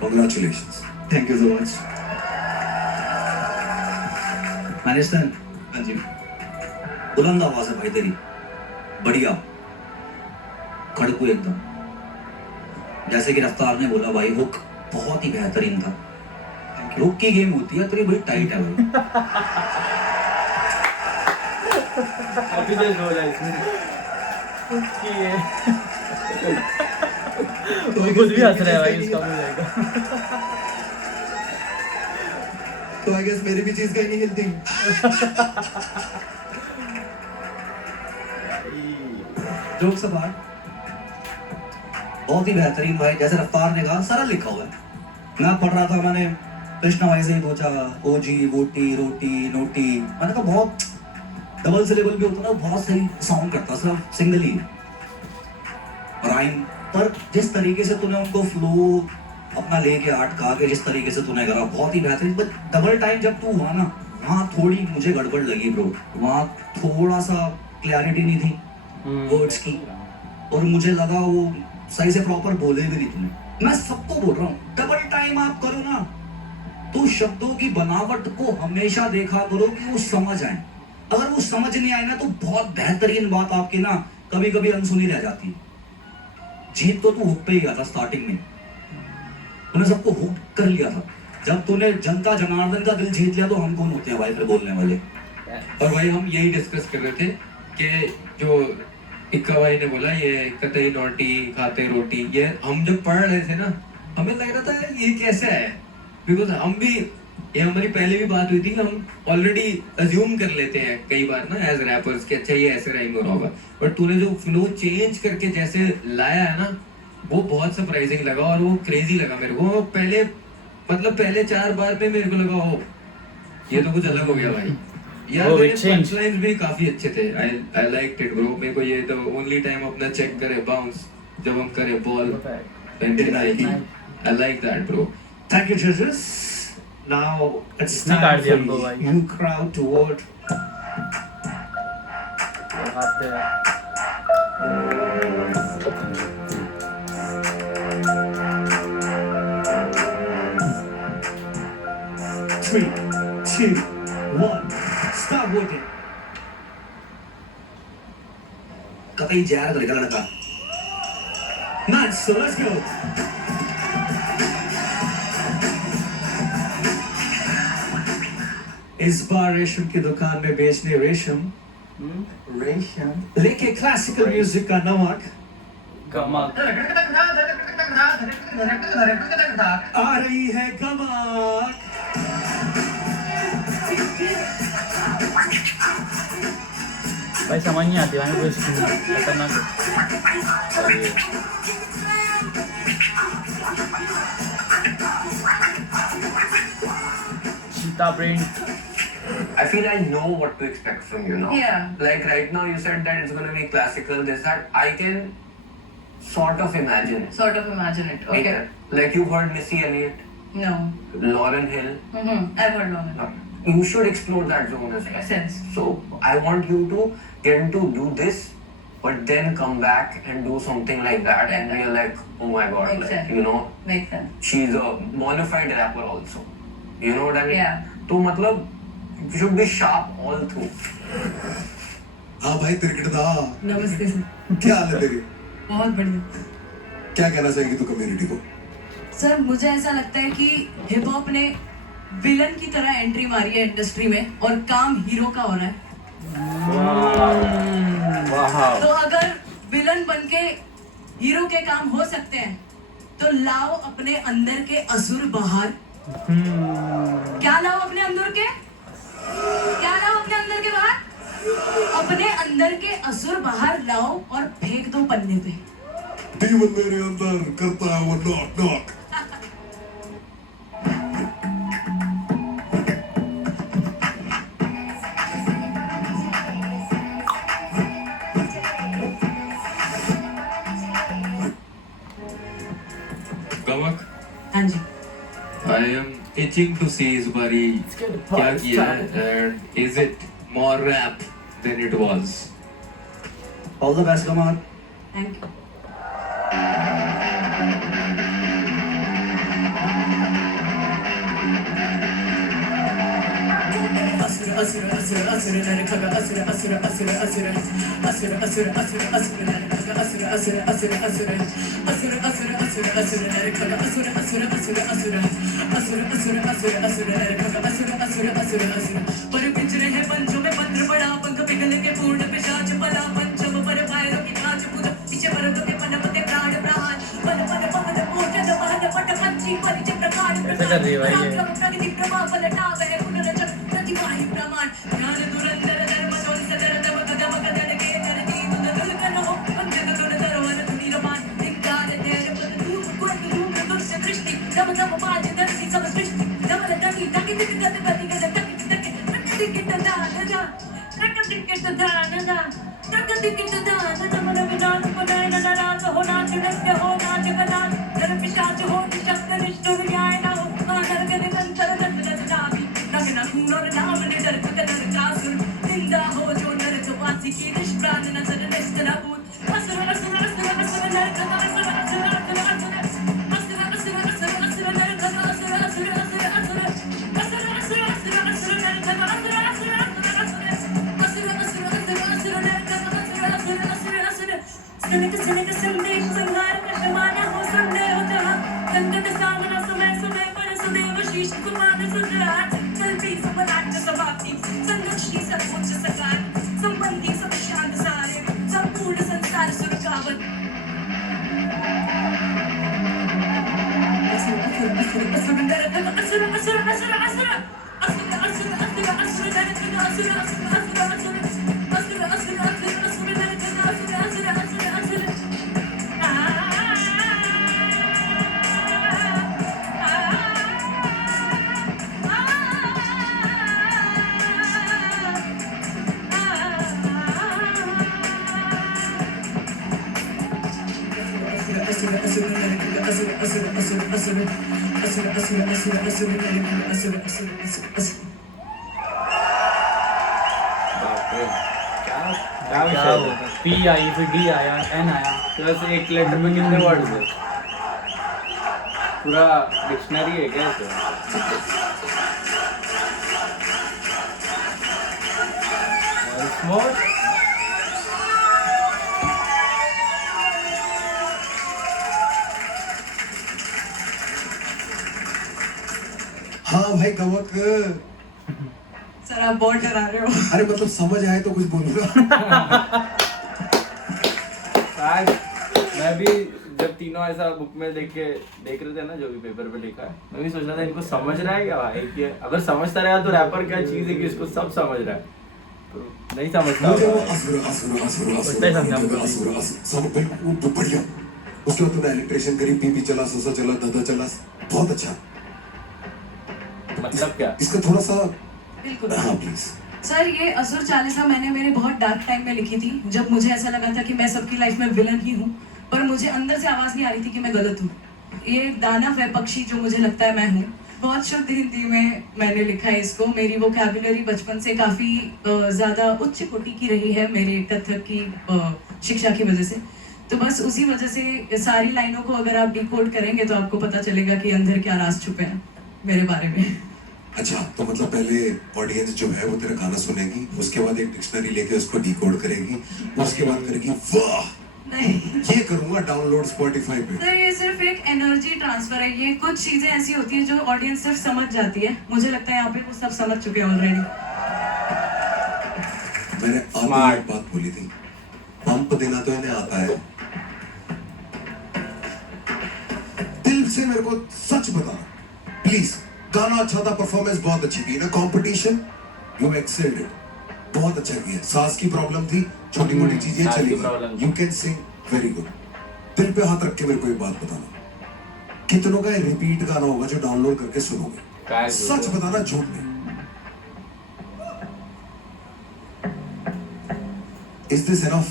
Congratulations. Thank you so much. Manager, हाँ जी, बुलंद आवाज है भाई तेरी, बढ़िया खड़कू एकदम। जैसे कि रफ्तार ने बोला भाई, हुक बहुत ही बेहतरीन था। हुक की गेम होती है, तेरी बड़ी टाइट है भाई। अभी तो हो जाए इसमें तो कुछ भी हंस रहा है भाई, इसका हो जाएगा। तो आई गेस मेरी भी चीज कहीं नहीं हिलती। जोक्स अपार्ट, बहुत ही बेहतरीन भाई। जैसे रफ्तार ने कहा, सारा लिखा हुआ है। मैं पढ़ रहा था, मैंने कृष्णा भाई से ही पूछा, ओजी, वोटी, रोटी, नोटी। मैंने कहा बहुत डबल सिलेबल भी होता ना, बहुत सही साउंड करता, सिर्फ सिंगल ही राइम। पर जिस तरीके से तूने उनको फ्लो अपना लेके अटका के जिस तरीके से तूने करा, बहुत ही बेहतरीन। बट डबल टाइम जब तू हुआ ना, वहाँ थोड़ी मुझे गड़बड़ लगी ब्रो। वहाँ थोड़ा सा क्लैरिटी नहीं थी वर्ड्स की, और मुझे लगा वो सही से प्रॉपर बोले भी नहीं तूने। मैं सबको बोल रहा हूँ, डबल टाइम आप करो ना तो शब्दों की बनावट को हमेशा देखा करो कि वो समझ आए। अगर वो समझ नहीं आए ना, तो बहुत बेहतरीन बात आपकी ना कभी कभी अनसुनी रह जाती है। जीत तो तू हुक पे ही गया था स्टार्टिंग में, तूने सबको हुक कर लिया था। जब तूने जनता जनार्दन का दिल जीत लिया, तो हम कौन होते हैं भाई फिर बोलने वाले। और भाई हम यही डिस्कस कर रहे थे कि जो इक्का भाई ने बोला, ये कतई नोटी खाते रोटी, ये हम जब पढ़ रहे थे ना, हमें लग रहा था ये कैसे है, बिकॉज हम भी, ये हमारी पहले भी बात हुई थी, हम ऑलरेडी अज्यूम कर लेते हैं कई बार ना एज रैपर्स कि अच्छा ये ऐसे राइम हो रहा होगा। बट तूने जो फ्लो चेंज करके जैसे लाया है ना, वो बहुत सरप्राइजिंग लगा और वो क्रेजी लगा मेरे को। पहले 4 बार में मेरे को लगा, ओ ये तो कुछ अलग हो गया भाई। यार मेरे पंचलाइंस भी काफी अच्छे थे। I liked it bro. मेरे को ये तो ओनली टाइम अपना चेक करे बाउंस जब हम करे ball, I like that bro. Thank you, judges. Now it's time for you crowd to vote. Three, two, one. Start voting. कतई जहर का निकलना था। Nice, so let's go. इस बार रेशम की दुकान में बेचने रेशम लेके क्लासिकल म्यूजिक का नमक कमक। आ रही है कमक। भाई समझ नहीं आती भाई कोई खतरनाक चीता print. I feel I know what to expect from you now. Yeah. Like right now, you said that it's gonna be classical. This that I can sort of imagine. Sort of imagine it. Okay. Like you've heard Missy Elliott, No. Lauryn Hill. I've heard long enough. You should explore that zone as well. Sense. So I want you to get into do this, but then come back and do something like that, and you're like, oh my god, Makes like sense. you know, Makes sense. she's a bona fide rapper also. You know what I mean? Yeah. तो मतलब you should be sharp all through. हाँ भाई त्रिकटदा, नमस्ते sir. क्या हाल है तेरी? बहुत बढ़िया। क्या कहना चाहेगी तू कम्युनिटी को? सर मुझे ऐसा लगता है कि हिप हॉप ने विलन की तरह एंट्री मारी है इंडस्ट्री में और काम हीरो का हो रहा है। वाह। तो अगर विलन बनके हीरो के काम हो सकते हैं तो लाओ अपने अंदर के असुर बाहर। क्या लाओ अपने अंदर के? क्या लाओ अपने अंदर के बाहर? अपने अंदर के असुर बाहर लाओ और फेंक दो पन्ने पे। डीमन मेरे अंदर करता है वो नॉक नॉक। कमक, हाँ जी। I am itching to see इस बारी क्या किया है, and is it more rap than it was? All the best, Kamal. Thank you. असुर असुर असुर असुर नरखग असुर असुर असुर असुर असुर असुर असुर असुर नरखग असुर असुर असुर असुर असुर असुर असुर असुर नरखग असुर असुर असुर असुर असुर असुर असुर असुर नरखग असुर असुर असुर असुर पर पिंजरे है पंचों में बंद पड़ा पंख पिघल के पूर्ण पिशाच पला पंचम पर भैरव की कांच पूजा पीछे पर्वत के पनपते प्राण प्रहार पन पन पवन मोचन महल पट पंची परिचय प्रकार कर रही है भाई ये। प्रगति प्रभा पलटावे पुनरचन प्रतिवाही प्रमाण ज्ञान दुरंदर धर्म जोन सदर तब कदम कदन के धरती तुन दुल कन हो पंचन दुल दरवन तुनी रमान धिक्कार तेर पद धूप कुंड धूप दुष्ट दृष्टि दम दम बाज दर्शी सब सृष्टि दमन दकी दकी दिक गत गति गत तक तक दिक दान जा तक दिक दान जा तक दिक दान दमन विदान पदाय नराज हो नाच नृत्य हो नाच कला धर पिशाच हो शब्द निष्ठुर न्याय ना हो मानर के निरंतर दत्त दत्तावी नगना खूनों नाम ने डर कदर कासुर निंदा हो जो नरक वासी की निष्प्राण नजर निष्ठरा भूत असुर असुर असुर असुर नरक असुर असुर असुर असुर असुर असुर असुर असुर नरक असुर असुर असुर असुर असुर असुर असुर असुर नरक असुर असुर असुर असुर असुर असुर असुर नरक असुर असुर असुर असुर सनक सनक संदेश संहार कशमाना हो संदेह जहां संकट सामना समय समय पर सदैव शीश कुमार सुधराट चलती समराट समाप्ति संरक्षी सर्वोच्च सकार संबंधी सब शांत सारे संपूर्ण संसार सुरकावत असुर असुर असुर नरक असुर असुर असुर असुर असुर असुर असुर असुर नरक असुर असुर असुर असुर असुर असुर असुर असुर नरक असुर असुर असुर असुर क्या क्या विषय हुआ? है? पी आई फिर डी आया एन आया। तो वैसे एक लेटर में कितने वर्ड है? पूरा डिक्शनरी है क्या इसे? More? हाँ भाई कवक, सर आप बहुत डरा रहे हो। अरे मतलब समझ आए तो कुछ बोलूंगा। आज मैं भी जब तीनों ऐसा बुक में देख रहे थे ना, जो भी पेपर पे लिखा है, मैं भी सोच रहा था इनको समझ रहा है क्या भाई, कि अगर समझता रहा तो रैपर क्या चीज है कि इसको सब समझ रहा है, तो नहीं समझता मुझे वो होगा। सब बिल्कुल बढ़िया। उसके बाद तूने इलेक्ट्रिशियन करी, पीपी चला, सोसा चला, दादा चला, बहुत अच्छा। मतलब क्या? इसका थोड़ा सा बिल्कुल हाँ प्लीज। सर, ये असुर चालीसा मैंने मेरे बहुत डार्क टाइम में लिखी थी, जब मुझे ऐसा लगा था कि मैं सबकी लाइफ में विलन ही हूँ, पर मुझे अंदर से आवाज नहीं आ रही थी कि मैं गलत हूँ। ये एक दानव है, पक्षी, जो मुझे लगता है मैं हूँ। बहुत शुद्ध हिंदी में मैंने लिखा है इसको। मेरी वोकैबुलरी बचपन से काफी ज्यादा उच्च कोटि की रही है मेरे कथक की शिक्षा की वजह से। तो बस उसी वजह से सारी लाइनों को अगर आप डिकोड करेंगे तो आपको पता चलेगा कि अंदर क्या राज छुपे हैं मेरे बारे में। अच्छा, तो मतलब पहले ऑडियंस जो है वो तेरा गाना सुनेगी, उसके बाद एक डिक्शनरी लेके उसको डिकोड करेगी, उसके बाद करेगी वाह नहीं ये करूंगा डाउनलोड स्पॉटिफाई पे। सर, ये सिर्फ एक एनर्जी ट्रांसफर है। ये कुछ चीजें ऐसी होती है जो ऑडियंस सिर्फ समझ जाती है। मुझे लगता है यहाँ पे वो सब समझ चुके हैं ऑलरेडी। मैंने आधी एक बात बोली थी, पंप देना तो इन्हें आता है। दिल से मेरे को सच बता प्लीज। गाना अच्छा था, परफॉर्मेंस बहुत अच्छी थी ना, कंपटीशन यू एक्सेल्ड इट, बहुत अच्छा किया। सांस की प्रॉब्लम थी, छोटी मोटी चीजें सांस की चली प्रॉब्लम गई, you can sing very good. दिल पे हाथ रख के मेरे को एक बात बताना, कितनों का रिपीट गाना होगा जो डाउनलोड करके सुनोगे? सच बताना, झूठ नहीं। Is this enough?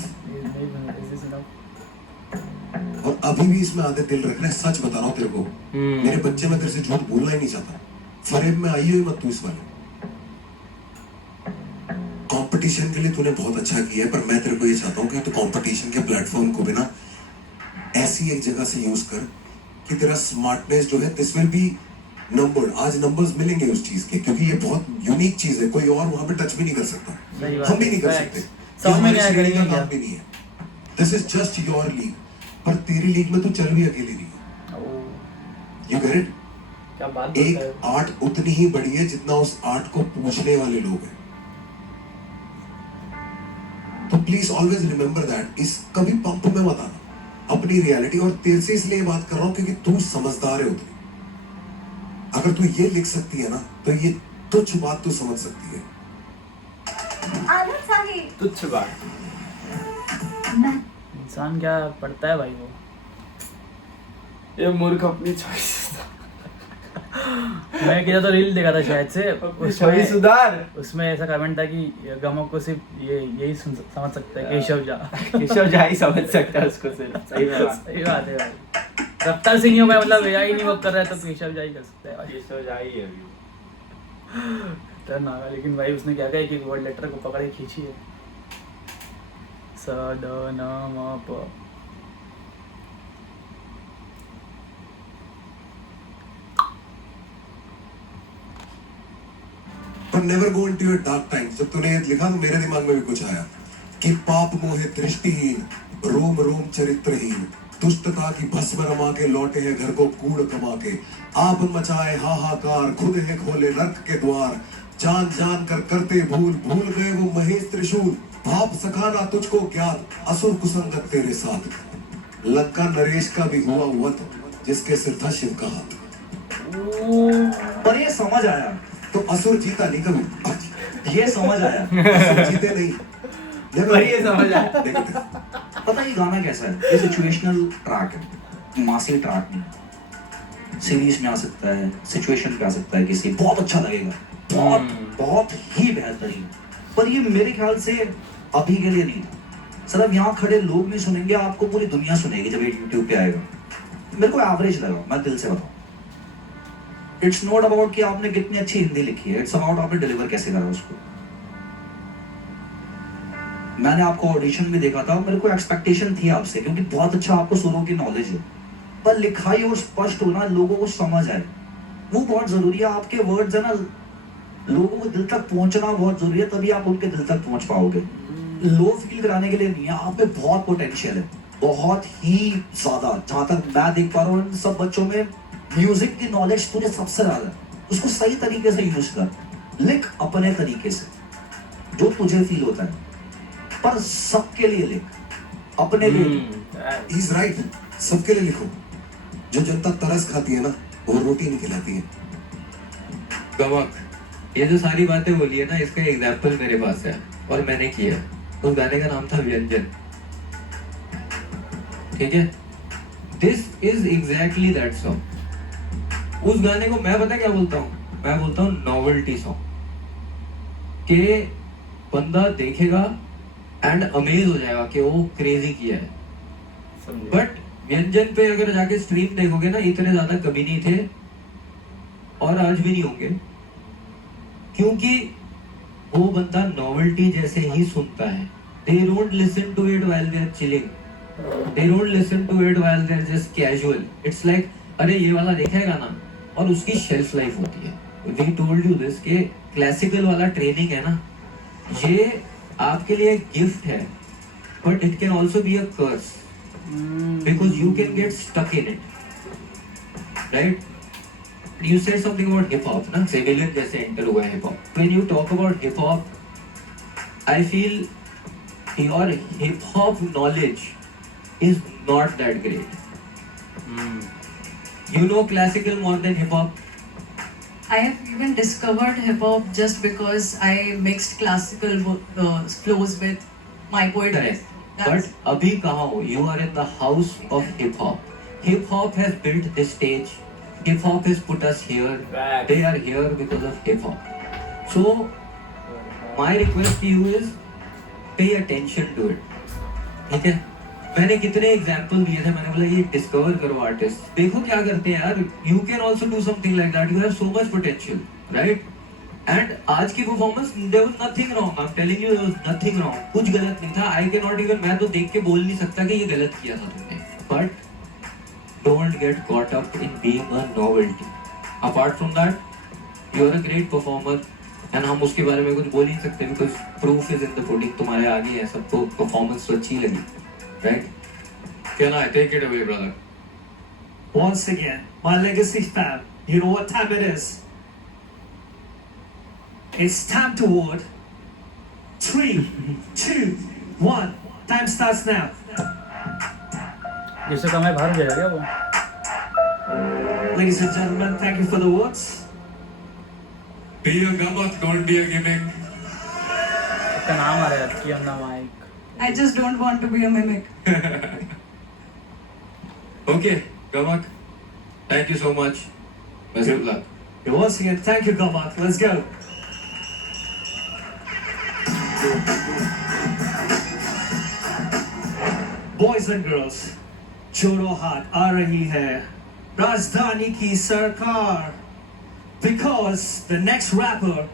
और अभी भी इसमें आधे दिल रखना है, सच बता रहा हूं तेरे को। मेरे बच्चे, मैं तेरे से झूठ बोलना ही नहीं चाहता। फरेब में आई हुई मत तू इस वाले। कंपटीशन के लिए तूने बहुत अच्छा किया है, पर मैं तेरे को ये चाहता हूं कि तू कंपटीशन के प्लेटफॉर्म को भी ना ऐसी एक जगह से यूज कर कि तेरा स्मार्टनेस जो है दिस विल बी नंबर्ड। आज नंबर्स मिलेंगे उस चीज के, क्योंकि ये बहुत यूनिक चीज है, कोई और वहां पे टच भी नहीं कर सकता, हम भी नहीं कर सकते। समझ में नहीं आएगा का काम भी नहीं है। This is just your league, पर तेरी लीग में तू चल भी अकेली नहीं है। You get it? क्या बात एक आर्ट उतनी ही बड़ी है जितना उस आर्ट को पूछने वाले लोग हैं। तो प्लीज ऑलवेज रिमेंबर दैट। इस कभी पंप में मत आना, अपनी रियलिटी। और तेरे से इसलिए बात कर रहा हूं क्योंकि तू समझदार है उतनी। अगर तू ये लिख सकती है ना, तो ये तुच्छ बात तू समझ सकती है। आनंद साहिब, तुच्छ बात। इंसान क्या पढ़ता है भाई वो। ये मूर्ख अपनी चॉइस। मैं किया तो रील देखा था शायद से, उसमें सुधार। उसमें ऐसा कमेंट था कि गमों को सिर्फ यही समझ सकता है केशव झा। केशव झा ही समझ सकता है उसको सिर्फ। सही बात। सही बात है भाई। रफ्तार सिंह में मतलब यही नहीं वर्क कर रहा है तो केशव झा ही कर सकता है भाई। केशव झा ही है अभी। टर्न आ गया, लेकिन भाई उसने क्या कहा कि वर्ड लेटर को पकड़ के खींची है। स ड न म प। पर never go into your dark times. जब तूने ये लिखा तो मेरे दिमाग में भी कुछ आया कि पाप मोहे दृष्टिहीन, रोम रोम चरित्रहीन, दुष्टता की भस्म रमा के लौटे हैं घर को कूड़ कमा के। आप मचाए हाहाकार, खुद है खोले नर्क के द्वार, जान जान कर करते भूल, भूल गए वो महेश त्रिशूल। भाप सखाना तुझको ज्ञात, असुर कुसंगत तेरे साथ। लंका नरेश का भी हुआ वत, जिसके सिर था शिव का हाथ। पर ये समझ आया, तो असुर जीता नहीं कभी। ये समझ आया। असुर जीते नहीं। पर ये समझ आया। पता ये गाना कैसा है? ये सिचुएशनल ट्रैक है, मासी ट्रैक नहीं। सीरीज में आ सकता है, सिचुएशन पे आ सकता है, किसी बहुत अच्छा लगेगा, बहुत ही बेहतरीन। पर ये मेरे ख्याल से अभी के लिए नहीं था। सिर्फ यहाँ खड़े लोग नहीं सुनेंगे, आपको पूरी दुनिया सुनेगी जब ये यूट्यूब पे आएगा। मेरे को एवरेज लगा, मैं दिल से बताऊं। इट्स नॉट अबाउट कि आपने कितनी अच्छी हिंदी लिखी है, इट्स अबाउट आपने डिलीवर कैसे करा उसको। मैंने आपको ऑडिशन में देखा था, मेरे को एक्सपेक्टेशन थी आपसे, क्योंकि बहुत अच्छा आपको सुरों की नॉलेज है, पर लिखाई और स्पष्ट होना, लोगों को समझ आए, वो बहुत जरूरी है। आपके वर्ड्स है ना, लोगों को दिल तक पहुंचना बहुत जरूरी है, तभी आप उनके दिल तक पहुंच पाओगे। लो फील कराने के लिए नहीं है, आप में बहुत पोटेंशियल है, बहुत ही ज्यादा। जहां तक मैं देख पा रहा हूँ इन सब बच्चों में म्यूजिक की नॉलेज तुझे सबसे ज्यादा है। उसको सही तरीके से यूज कर, लिख अपने तरीके से जो तुझे फील होता है, पर सबके लिए लिख, अपने लिए। ही इज राइट, सबके लिए लिखो। जो जनता तरस खाती है ना, वो रोटी नहीं खिलाती है। गमक, ये जो सारी बातें बोली है ना, इसका एग्जाम्पल मेरे पास है और मैंने किया। उस गाने का नाम था व्यंजन, ठीक है? This is exactly that song. उस गाने को मैं पता क्या बोलता हूँ? मैं बोलता हूँ नॉवेल्टी सॉन्ग, के बंदा देखेगा एंड अमेज हो जाएगा कि वो क्रेजी किया है। बट व्यंजन पे अगर जाके स्ट्रीम देखोगे ना, इतने ज्यादा कभी नहीं थे और आज भी नहीं होंगे, क्योंकि वो बंदा नॉवेल्टी जैसे ही सुनता है। They don't listen to it while they're chilling. They don't listen to it while they're just casual. It's like, अरे ये वाला देखा है गाना, और उसकी शेल्फ लाइफ होती है। We told you this कि क्लासिकल वाला ट्रेनिंग है ना, ये आपके लिए एक गिफ्ट है, but it can also be a curse because you can get stuck in it, right? You said something about hip hop, ना? Civilian जैसे enter हुआ है hip hop. When you talk about hip hop, I feel your hip hop knowledge is not that great. You know classical more than hip hop. I have even discovered hip hop just because I mixed classical flows with my poetry. Correct. But अभी कहाँ हो? You are in the house of hip hop. Hip hop has built this stage. Hip hop has put us here. Right. They are here because of hip hop. So my request to you is pay attention to it. ठीक है? मैंने कितने example दिए थे, मैंने बोला ये discover करो आर्टिस्ट, देखो क्या करते हैं यार। You can also do something like that, you have so much potential, right? And आज की performance, there was nothing wrong, I am telling you, there was nothing wrong, कुछ गलत नहीं था। आई कैन नॉट इवन, मैं तो देख के बोल नहीं सकता कि ये गलत किया था तुमने, but don't get caught up in being a novelty. Apart from that, you are a great performer and हम उसके बारे में कुछ बोल ही नहीं सकते, because proof is in the pudding. तुम्हारे आगे है, सबको परफॉर्मेंस तो अच्छी लगी, right? Can I take it away, brother? Once again, my legacy fam, you know what time it is? It's time to award. 3, 2, 1. Time starts now. जिससे कम है बाहर हो जाएगा क्या वो? Ladies and gentlemen, thank you for the awards. Be a gimmick, don't be a gimmick. इसका नाम आ रहा है कि अन्ना mic. I just don't want to be a mimic. Okay, Gamak, thank you so much. Best of luck. Once again, thank you, Gamak. Let's go. Boys and girls, जोड़ो हाथ, आ रही है राजधानी की सरकार. Because the next rapper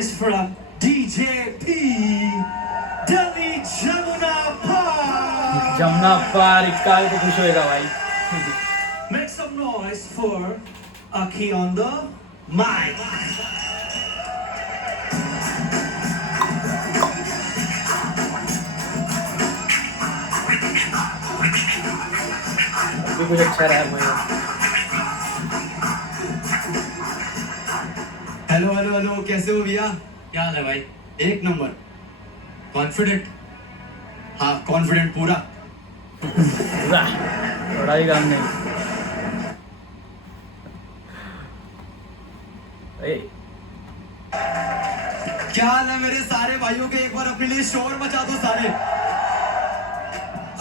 is from DJP. Delhi Jamuna Park. Jamuna पार इक्का तो खुश होएगा भाई। Make some noise for Aki on the mic. अभी कुछ अच्छा रहा है भाई। हेलो हेलो हेलो, कैसे हो भैया? क्या हाल है भाई? एक नंबर। कॉन्फिडेंट? हाँ, कॉन्फिडेंट पूरा। थोड़ा ही काम नहीं। क्या हाल है मेरे सारे भाइयों के? एक बार अपने लिए शोर मचा दो सारे।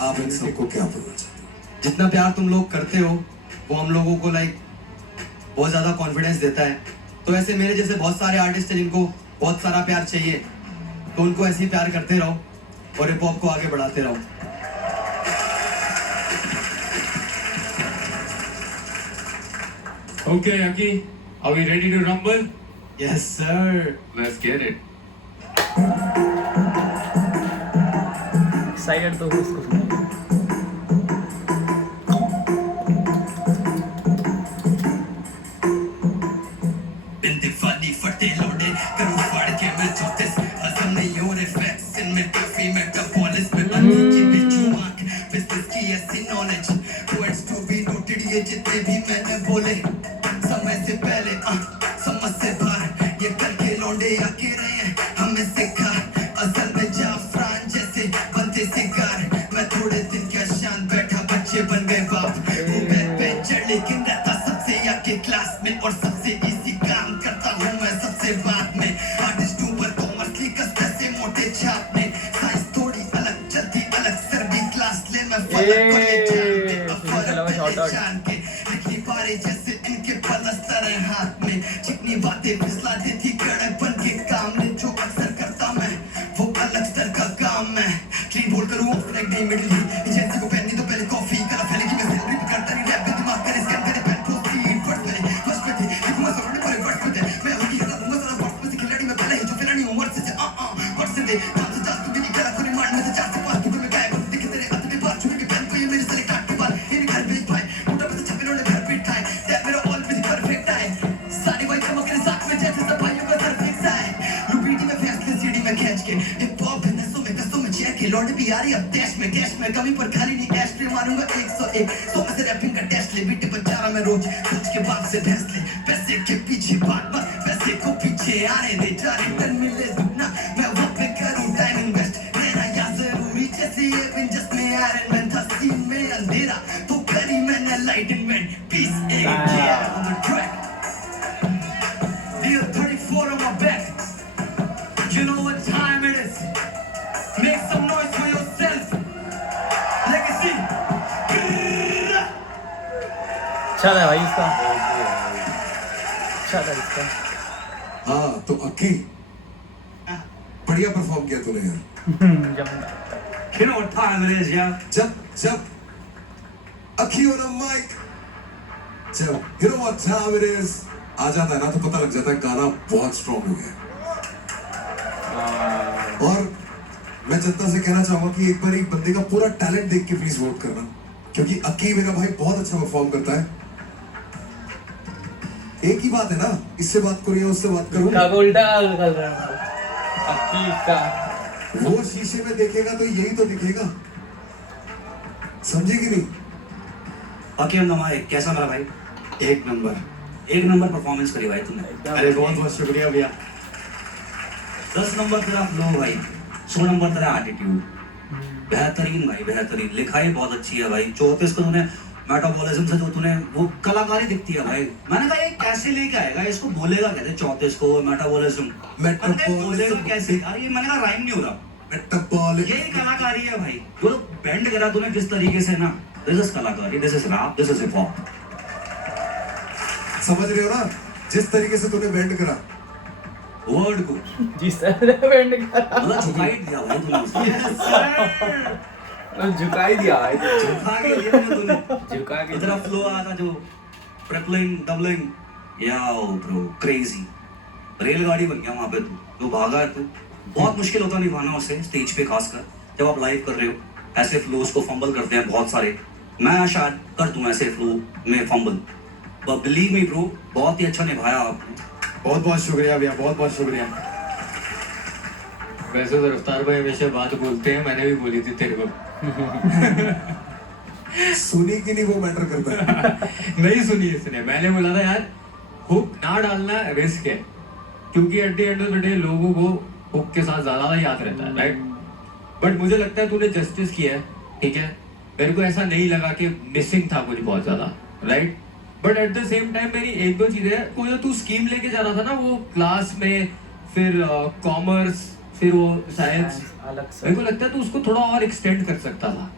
आप इन सबको क्या बोलना चाहते हो? जितना प्यार तुम लोग करते हो वो हम लोगों को बहुत ज्यादा कॉन्फिडेंस देता है। तो ऐसे मेरे जैसे बहुत सारे आर्टिस्ट हैं जिनको बहुत सारा प्यार चाहिए, तो उनको ऐसे ही प्यार करते रहो और हिप हॉप को आगे बढ़ाते रहो। Okay, Aki, are we ready to rumble? Yes sir. Let's get it. Excited तो हूँ उसको सुनने। इंतफादी फटे लोडे करूं फाड़ के मैं चौथिस असम में योर इफेक्ट्स इनमें काफी मेटाबॉलिस में बनी की बेजुबान बिजनेस की ऐसी knowledge words to be noted ये जितने भी मैंने बोले समय से पहले समझ से बाहर ये कल के लौंडे आके रहे हैं हमें सिखा असल में जाफरान जैसे बनते सिगार मैं थोड़े दिन क्या शान बैठा पहचान के लिखनी पारे जैसे इनके पलस्तर है हाथ में चिकनी बातें फिसला देती कड़क बन के काम ने जो अक्सर करता मैं वो अलग स्तर का काम है क्लीन बोल करूँ अपने एक मिडिल ही जैसे को पहनी तो पहले कॉफी करा फैलेगी मैं सिर्फ रिप करता नहीं रैप पे दिमाग करे स्कैन करे पेन पोस्ट की हिट वर्ड्स मेरे फर्स्ट पे थे लिखूंगा सरोने पर वर्ड्स पे थे मैं होगी हटा दूंगा सारा बॉक्स में से खिलाड़ी मैं पहले ही जो फिरानी उम्र से वर्ड्स से दे पांच से चार तू मेरी गला को रिमांड में से चार से पांच तू में गायब दिखे तेरे हाथ में बात छुपी के पेन को ये मेरे सेलेक्ट आठ के बाद ये घर पे भाई मोटा पे छपे लोने घर पे टाइम दैट मेरा ऑल पे परफेक्ट है सारी वाइट चमक के साथ में जैसे सब भाइयों का सर फिक्स है लुबीटी में फैसले सीडी में खींच के हिप हॉप नसों में कसों में चेक के लौट भी आ रही अब कैश में कमी पर खाली नहीं ऐश पे मारूंगा 101 100 में से रैपिंग का टेस्ट ले बीट पर जा रहा मैं रोज सोच के बाप से भैंस ले पैसे के पीछे भाग मत पैसे को पीछे आने दे जा रिटर्न मिले दुगना मैं वहाँ पे करूँ टाइम इन्वेस्ट मेरा यहाँ जरूरी जैसे एवेंजर्स में आयरन मैन था सीन में अंधेरा तो करी मैंने लाइट इन्वेंट पीस एक किया on the track Deal 34 on my back You know what time it is Make some noise for yourself Legacy अच्छा था भाई इसका, अच्छा था इसका। हाँ तो अक्की बढ़िया परफॉर्म किया तूने यार। जमना। You know what time it is, yeah? जब अक्की on a mic, जब you know what time it is आ जाता है ना तो पता लग जाता है गाना बहुत स्ट्रॉन्ग हो गया। और मैं जनता से कहना चाहूंगा कि एक बार एक बंदे का पूरा टैलेंट देख के प्लीज वोट करना, क्योंकि अक्की मेरा भाई बहुत अच्छा परफॉर्म करता है। एक ही बात है ना, इससे बात करूँ या उससे बात करूँ, का उल्टा कर रहा है अक्की का। वो शीशे में देखेगा तो यही तो दिखेगा, समझे कि नहीं? बाकी भाई कैसा मेरा भाई? एक नंबर परफॉर्मेंस करी भाई तुमने। अरे बहुत शुक्रिया भैया। 10 नंबर तेरा फ्लो भाई, 100 नंबर तेरा एटीट्यूड, बेहतरीन भाई बेहतरीन। लिखाई बहुत अच्छी है भाई। 34 को तूने मेटाबॉलिज्म से जो तूने वो कलाकारी दिखती है भाई। मैंने कहा ये कैसे लेके आएगा, इसको बोलेगा कैसे 34 को मेटाबॉलिज्म बोलेगा कैसे? अरे ये मैंने कहा राइम नहीं हो रहा। यही कलाकारी है भाई, जो बेंड करा तूने जिस तरीके से ना, दिस इज कलाकारी, this is rap, this is hip hop. समझ रहे हो ना, जिस तरीके से तूने बेंड करा वर्ड को, जिस तरह बेंड करा मतलब झुका ही दिया भाई तूने। झुका ही दिया भाई, झुका के दिया तूने, झुका के इतना फ्लो आया था जो ट्रिपलिंग डबलिंग याओ ब्रो क्रेजी। रेलगाड़ी बन गया वहां पे तू भागा है तू। बहुत मुश्किल होता निभाना उसे स्टेज पे, खासकर जब आप लाइव कर रहे हो। ऐसे फ्लोज को फंबल करते हैं बहुत सारे, मैं शायद कर दूं ऐसे फ्लो में fumble, but believe me bro बहुत ही अच्छा निभाया आपने। बहुत शुक्रिया भैया, बहुत शुक्रिया। वैसे तो रफ्तार भाई हमेशा बात बोलते हैं, मैंने भी बोली थी तेरे को। सुनी कि नहीं वो मैटर करता है। नहीं सुनी इसने, मैंने बोला था यार हुक ना डालना रिस्क है, क्योंकि at the end of the day लोगों को हुक के साथ ज्यादा याद रहता है, राइट? बट मुझे लगता है तूने जस्टिस किया है, ठीक है। मेरे को ऐसा नहीं लगा कि मिसिंग था कुछ बहुत ज्यादा, right? But at the same time मेरी एक दो चीजें, कोई जो तू स्कीम लेके जा रहा था ना वो क्लास में, फिर कॉमर्स, फिर वो साइंस, अलग से मेरे को लगता है तू उसको थोड़ा और एक्सटेंड कर सकता था,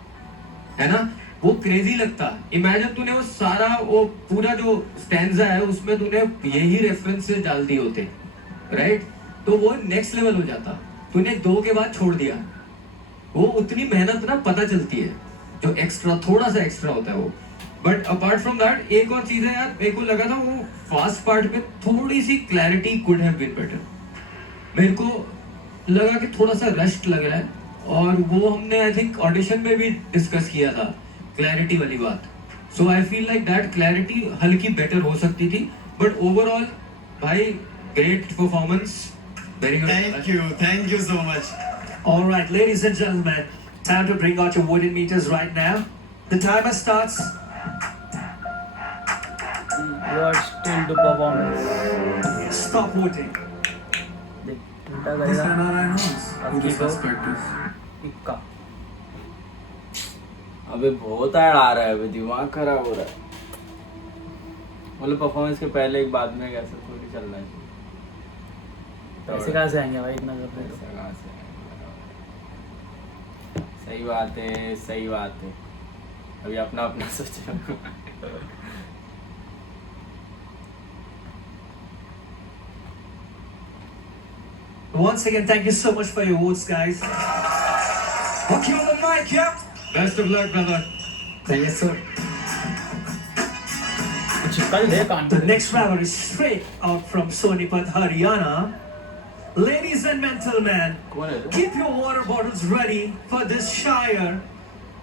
है ना? वो क्रेजी लगता। इमेजिन तूने वो सारा वो पूरा जो स्टैंजा है उसमें तूने यही रेफरेंसेस डाल दिए होते, राइट? तो वो नेक्स्ट लेवल हो जाता। तूने 2 के बाद छोड़ दिया। वो उतनी मेहनत ना पता चलती है, जो एक्स्ट्रा थोड़ा सा एक्स्ट्रा होता है वो। बट अपार्ट फ्रॉम दैट एक और चीज है यार, मेरे को लगा था वो फास्ट पार्ट में थोड़ी सी clarity could have been better. मेरे को लगा कि थोड़ा सा रश्ड लग रहा है, और वो हमने आई थिंक ऑडिशन में भी डिस्कस किया था क्लैरिटी वाली बात। So I feel like that clarity हल्की बेटर हो सकती थी। बट ओवरऑल भाई great performance, very good. Thank you so much. All right, ladies and gentlemen, time to bring out your wooden meters right now. The timer starts. What still to performance? Stop voting. देख उल्टा करेगा अक्की को इक्का। अबे बहुत add आ रहा है, अबे दिमाग खराब हो रहा है। मतलब परफॉर्मेंस के पहले एक बाद में कैसे थोड़ी चलना चाहिए। ऐसे कहाँ से आएंगे भाई इतना कर रहे हो? ऐसा कहाँ से आएंगे? सही बात है, सही बात है। अभी अपना अपना सोचो। Once again, thank you so much for your votes, guys. Okay, on the mic, yeah. Best of luck, brother. Thank you, sir. चिपका दे कान The next rapper is straight out from Sonipat, Haryana. Ladies and gentlemen, कौन है? keep your water bottles ready for this शायर,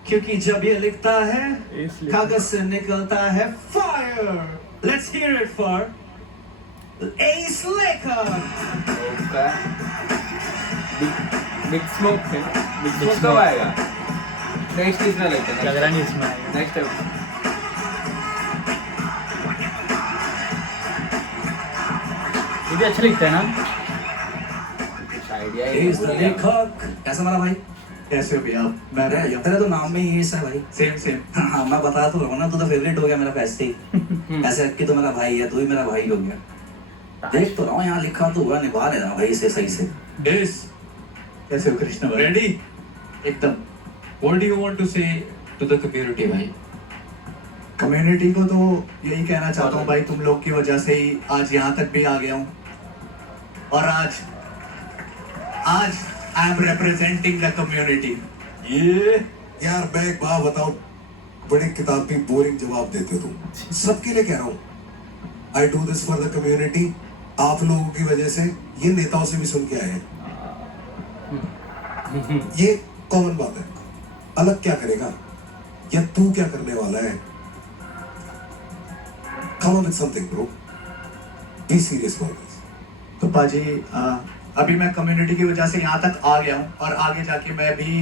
क्योंकि जब ये लिखता है इसलिए। कागज से निकलता है fire. Let's hear it for Ace Laker. Okay. Big smoke है। बिग स्मोक कब आएगा? नेक्स्ट इसमें लेते हैं। लग रहा नहीं इसमें आएगा। नेक्स्ट ये भी अच्छा लिखता है ना। कुछ आइडिया Ace the लेखक. कैसा मेरा भाई? कैसे हो भैया? मैं भैया तेरा तो नाम में ही है भाई। Same same. हाँ मैं बता तो रहा हूँ ना, तू तो फेवरेट हो गया मेरा पैसे ही। ऐसे कि तो मेरा भाई है, तू ही मेरा भाई हो गया। देख तो रहा हूँ यहाँ लिखा तो हुआ, निभा लेना भाई इसे सही से। Ace, कैसे हो कृष्ण भाई? ready? एकदम। What do you want to say to the community, भाई? कम्युनिटी को तो यही कहना चाहता हूँ भाई, तुम लोग की वजह से ही आज यहाँ तक भी आ गया हूँ। और आज I am representing the community. ये यार मैं एक बात बताऊं, बड़े किताबी बोरिंग जवाब देते हो तुम। सबके लिए कह रहा हूँ, I do this for the community. आप लोगों की वजह से ये नेताओं से भी सुन के आए हैं। ये कॉमन बात है। अलग क्या करेगा या तू क्या करने वाला है? Come up with something bro, be serious for this. तो पाजी अभी मैं कम्युनिटी की वजह से यहाँ तक आ गया हूँ और आगे जाके मैं भी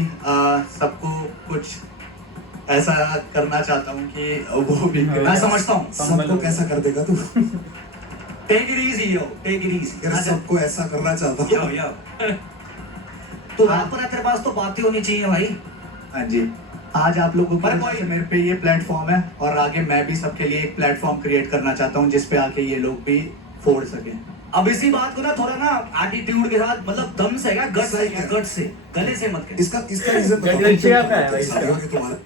सबको कुछ ऐसा करना चाहता हूँ कि वो भी मैं समझता हूँ। सबको कैसा कर देगा तू? Take it easy yo, take it easy. अगर सबको ऐसा करना चाहता हूँ यो यो। तो रैपर है, तेरे पास तो बातें होनी चाहिए भाई। हाँ जी, आज आप लोगों पर को कोई- मेरे पे ये प्लेटफॉर्म है और आगे मैं भी सबके लिए एक प्लेटफॉर्म क्रिएट करना चाहता हूँ जिसपे आके ये लोग भी फोड़ सके। अब इसी बात को ना थोड़ा ना एटीट्यूड के साथ, मतलब दम से क्या, गट से क्या, गट से, गले से मत कह। इसका रीजन बताओ। गड़गड़ से क्या है भाई इसका? शादियों के तुम्हारे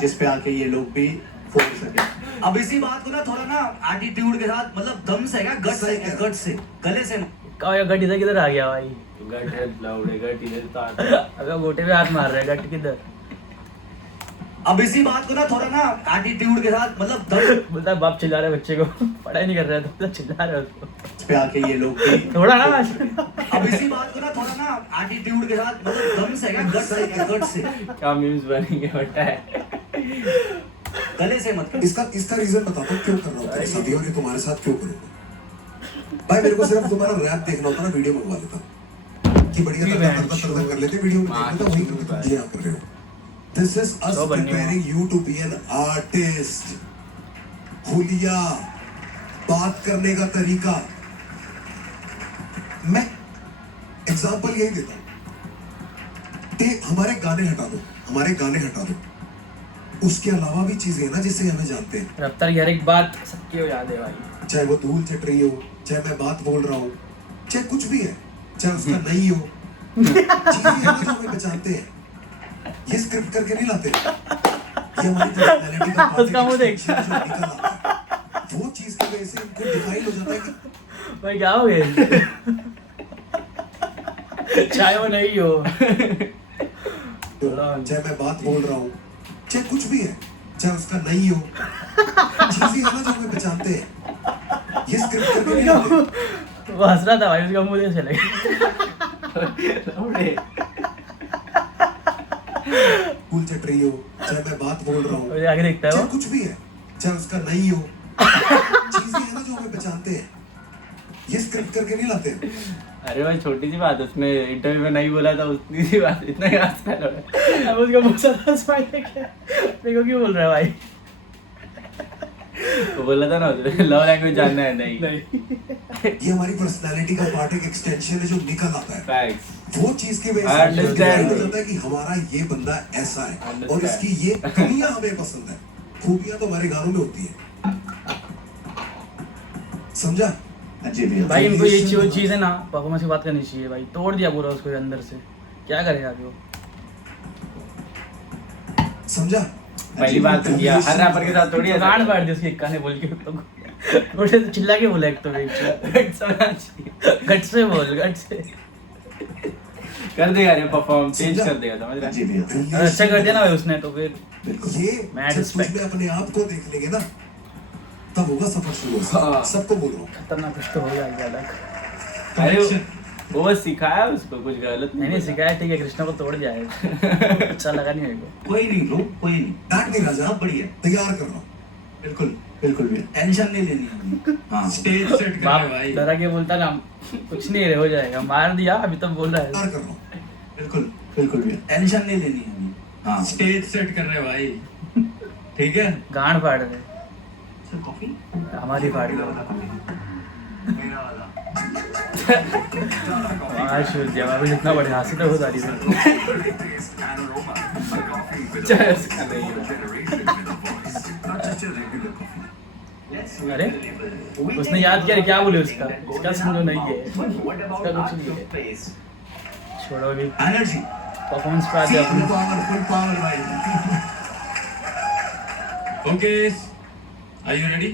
जिसपे आके ये लोग भी फोड़ सके। अब इसी बात को ना थोड़ा ना एटीट्यूड के साथ, मतलब दम से क्या, गट से क्या, गट से, गले से मत। क्या गट इधर किधर आ गया भाई? गट है लाउड, गट इधर तो आता है। अगर गोटे पे हाथ मार रहा है, गट किधर? अब इसी बात को ना थोड़ा ना एटीट्यूड के साथ, मतलब दम। बोलता है बाप चिल्ला रहा है बच्चे को, पढ़ाई नहीं कर रहा है तो चिल्ला रहा है उसको। जिसपे आके ये लोग भी थोड़ा ना अब इसी बात को ना थोड़ा ना एटीट्यूड के साथ, मतलब दम से क्या, गट से क्या, गट से, क्या मीम्स बनेंगे बेटा है। गले से मत। इसका रीजन बताता हूँ क्यों कर रहा हूँ तेरे साथ ये और ये तुम्हारे साथ क्यों करूँगा। भाई मेरे को सिर्फ तुम्हारा रैप देखना होता ना, वीडियो मंगवा लेता कि बढ़िया तरह कर लेते, वीडियो में देखना था, वही करके तुम ये कर रहे हो। This is us preparing you to be an artist. हुलिया, बात करने का तरीका। मैं एग्जाम्पल यही देता हूँ, हमारे गाने हटा दो, उसके अलावा भी चीजें हैं ना जिससे हमें जानते हैं। रफ्तार की हर एक बात सबकी हो याद है भाई। चाहे वो धूल चट रही हो, चाहे मैं बात बोल रहा हूँ, चाहे कुछ भी है, चाहे उसका नहीं हो, चीजें हैं ना जो हमें पहचानते हैं। ये स्क्रिप्ट करके नहीं लाते, ये हमारी पर्सनालिटी का उसका मुंह देख। जो निकल आता है, वो चीज की वजह से इनको डिफाइन हो जाता है कि भाई क्या हो गया? चाहे वो नहीं हो। चाहे मैं बात बोल रहा हूँ, चाहे कुछ भी है, चाहे उसका नहीं हो, चीजें है ना जो हमें पहचानते हैं। ये स्क्रिप्ट करके नहीं लाते। वो हंस रहा था भाई, उसका मुंह देख चले। धूल चट रही हो, चाहे मैं बात बोल रहा हूँ, मुझे आगे देखता है चाहे वो। कुछ भी है, चाहे उसका नहीं हो, चीजें है ना जो हमें पहचानते हैं। ये स्क्रिप्ट करके नहीं लाते। अरे भाई छोटी सी बात, उसमें इंटरव्यू में नहीं बोला था, उतनी सी बात, इतना ही आसान है। अब उसका मुंह से स्माइल देखा, देखो क्यों बोल रहा है भाई। वो बोला था ना लव लैंग्वेज जानना है, नहीं ये हमारी पर्सनालिटी का पार्ट, एक एक्सटेंशन है जो निकल आता है। फैक्ट्स। वो चीज की वजह I से understand. हो जाता है कि हमारा ये बंदा ऐसा है Understand. और इसकी ये खूबियां हमें पसंद है। खूबियां तो हमारे गानों में होती है, समझा? हाँ जी भैया। भाई इनको ये चीज़ है ना, परफॉर्मेंस की बात करनी चाहिए भाई। तोड़ दिया पूरा उसको अंदर से, क्या करेगा अभी वो? समझा? पहली बात तो किया हर रैपर के साथ थोड़ी ऐसा गांड फाड़ दी उसकी इक्का ने बोल के तो थोड़े से चिल्ला के बोला एक तो गट से बोल गट से कर देगा रे परफॉर्म चेंज कर देगा समझ रहा जी है। भैया अच्छा कर दिया ना भाई उसने तो फिर बिल्कुल ये Mad जब respect. तुझ में अपने आप को देख लेंगे ना तब होगा सफर शुरू हाँ। सबको बोल रहा हूँ खतरनाक कुछ तो हो जाएगा अलग। अरे वो बस सिखाया उसको कुछ गलत नहीं सिखाया ठीक है, कृष्णा को तोड़ जाएगा। अच्छा लगा नहीं मेरे को। कोई नहीं ब्रो, कोई नहीं, बैठ नहीं राजा सब बढ़िया, तैयार कर रहा हूँ बिल्कुल बिल्कुल भैया टेंशन नहीं लेनी है। हाँ स्टेज सेट कर बाप रहे भाई। डरा के बोलता ना कुछ नहीं रे हो जाएगा, मार दिया अभी तब बोल रहा है। तैयार कर रहा हूँ बिल्कुल बिल्कुल भैया टेंशन नहीं लेनी है अभी। हाँ स्टेज सेट कर रहे भाई, ठीक है। गांड फाड़ रहे सर कॉफी हमारी फाड़ रहे। आज जवाब जितना बढ़िया हासिल हो जा रही चाहे उसका नहीं है। अरे उसने याद किया क्या बोले उसका समझो नहीं है, उसका कुछ नहीं है, छोड़ो अभी एनर्जी परफॉर्मेंस पे आते हैं फुल पावर भाई। Okay, are you ready?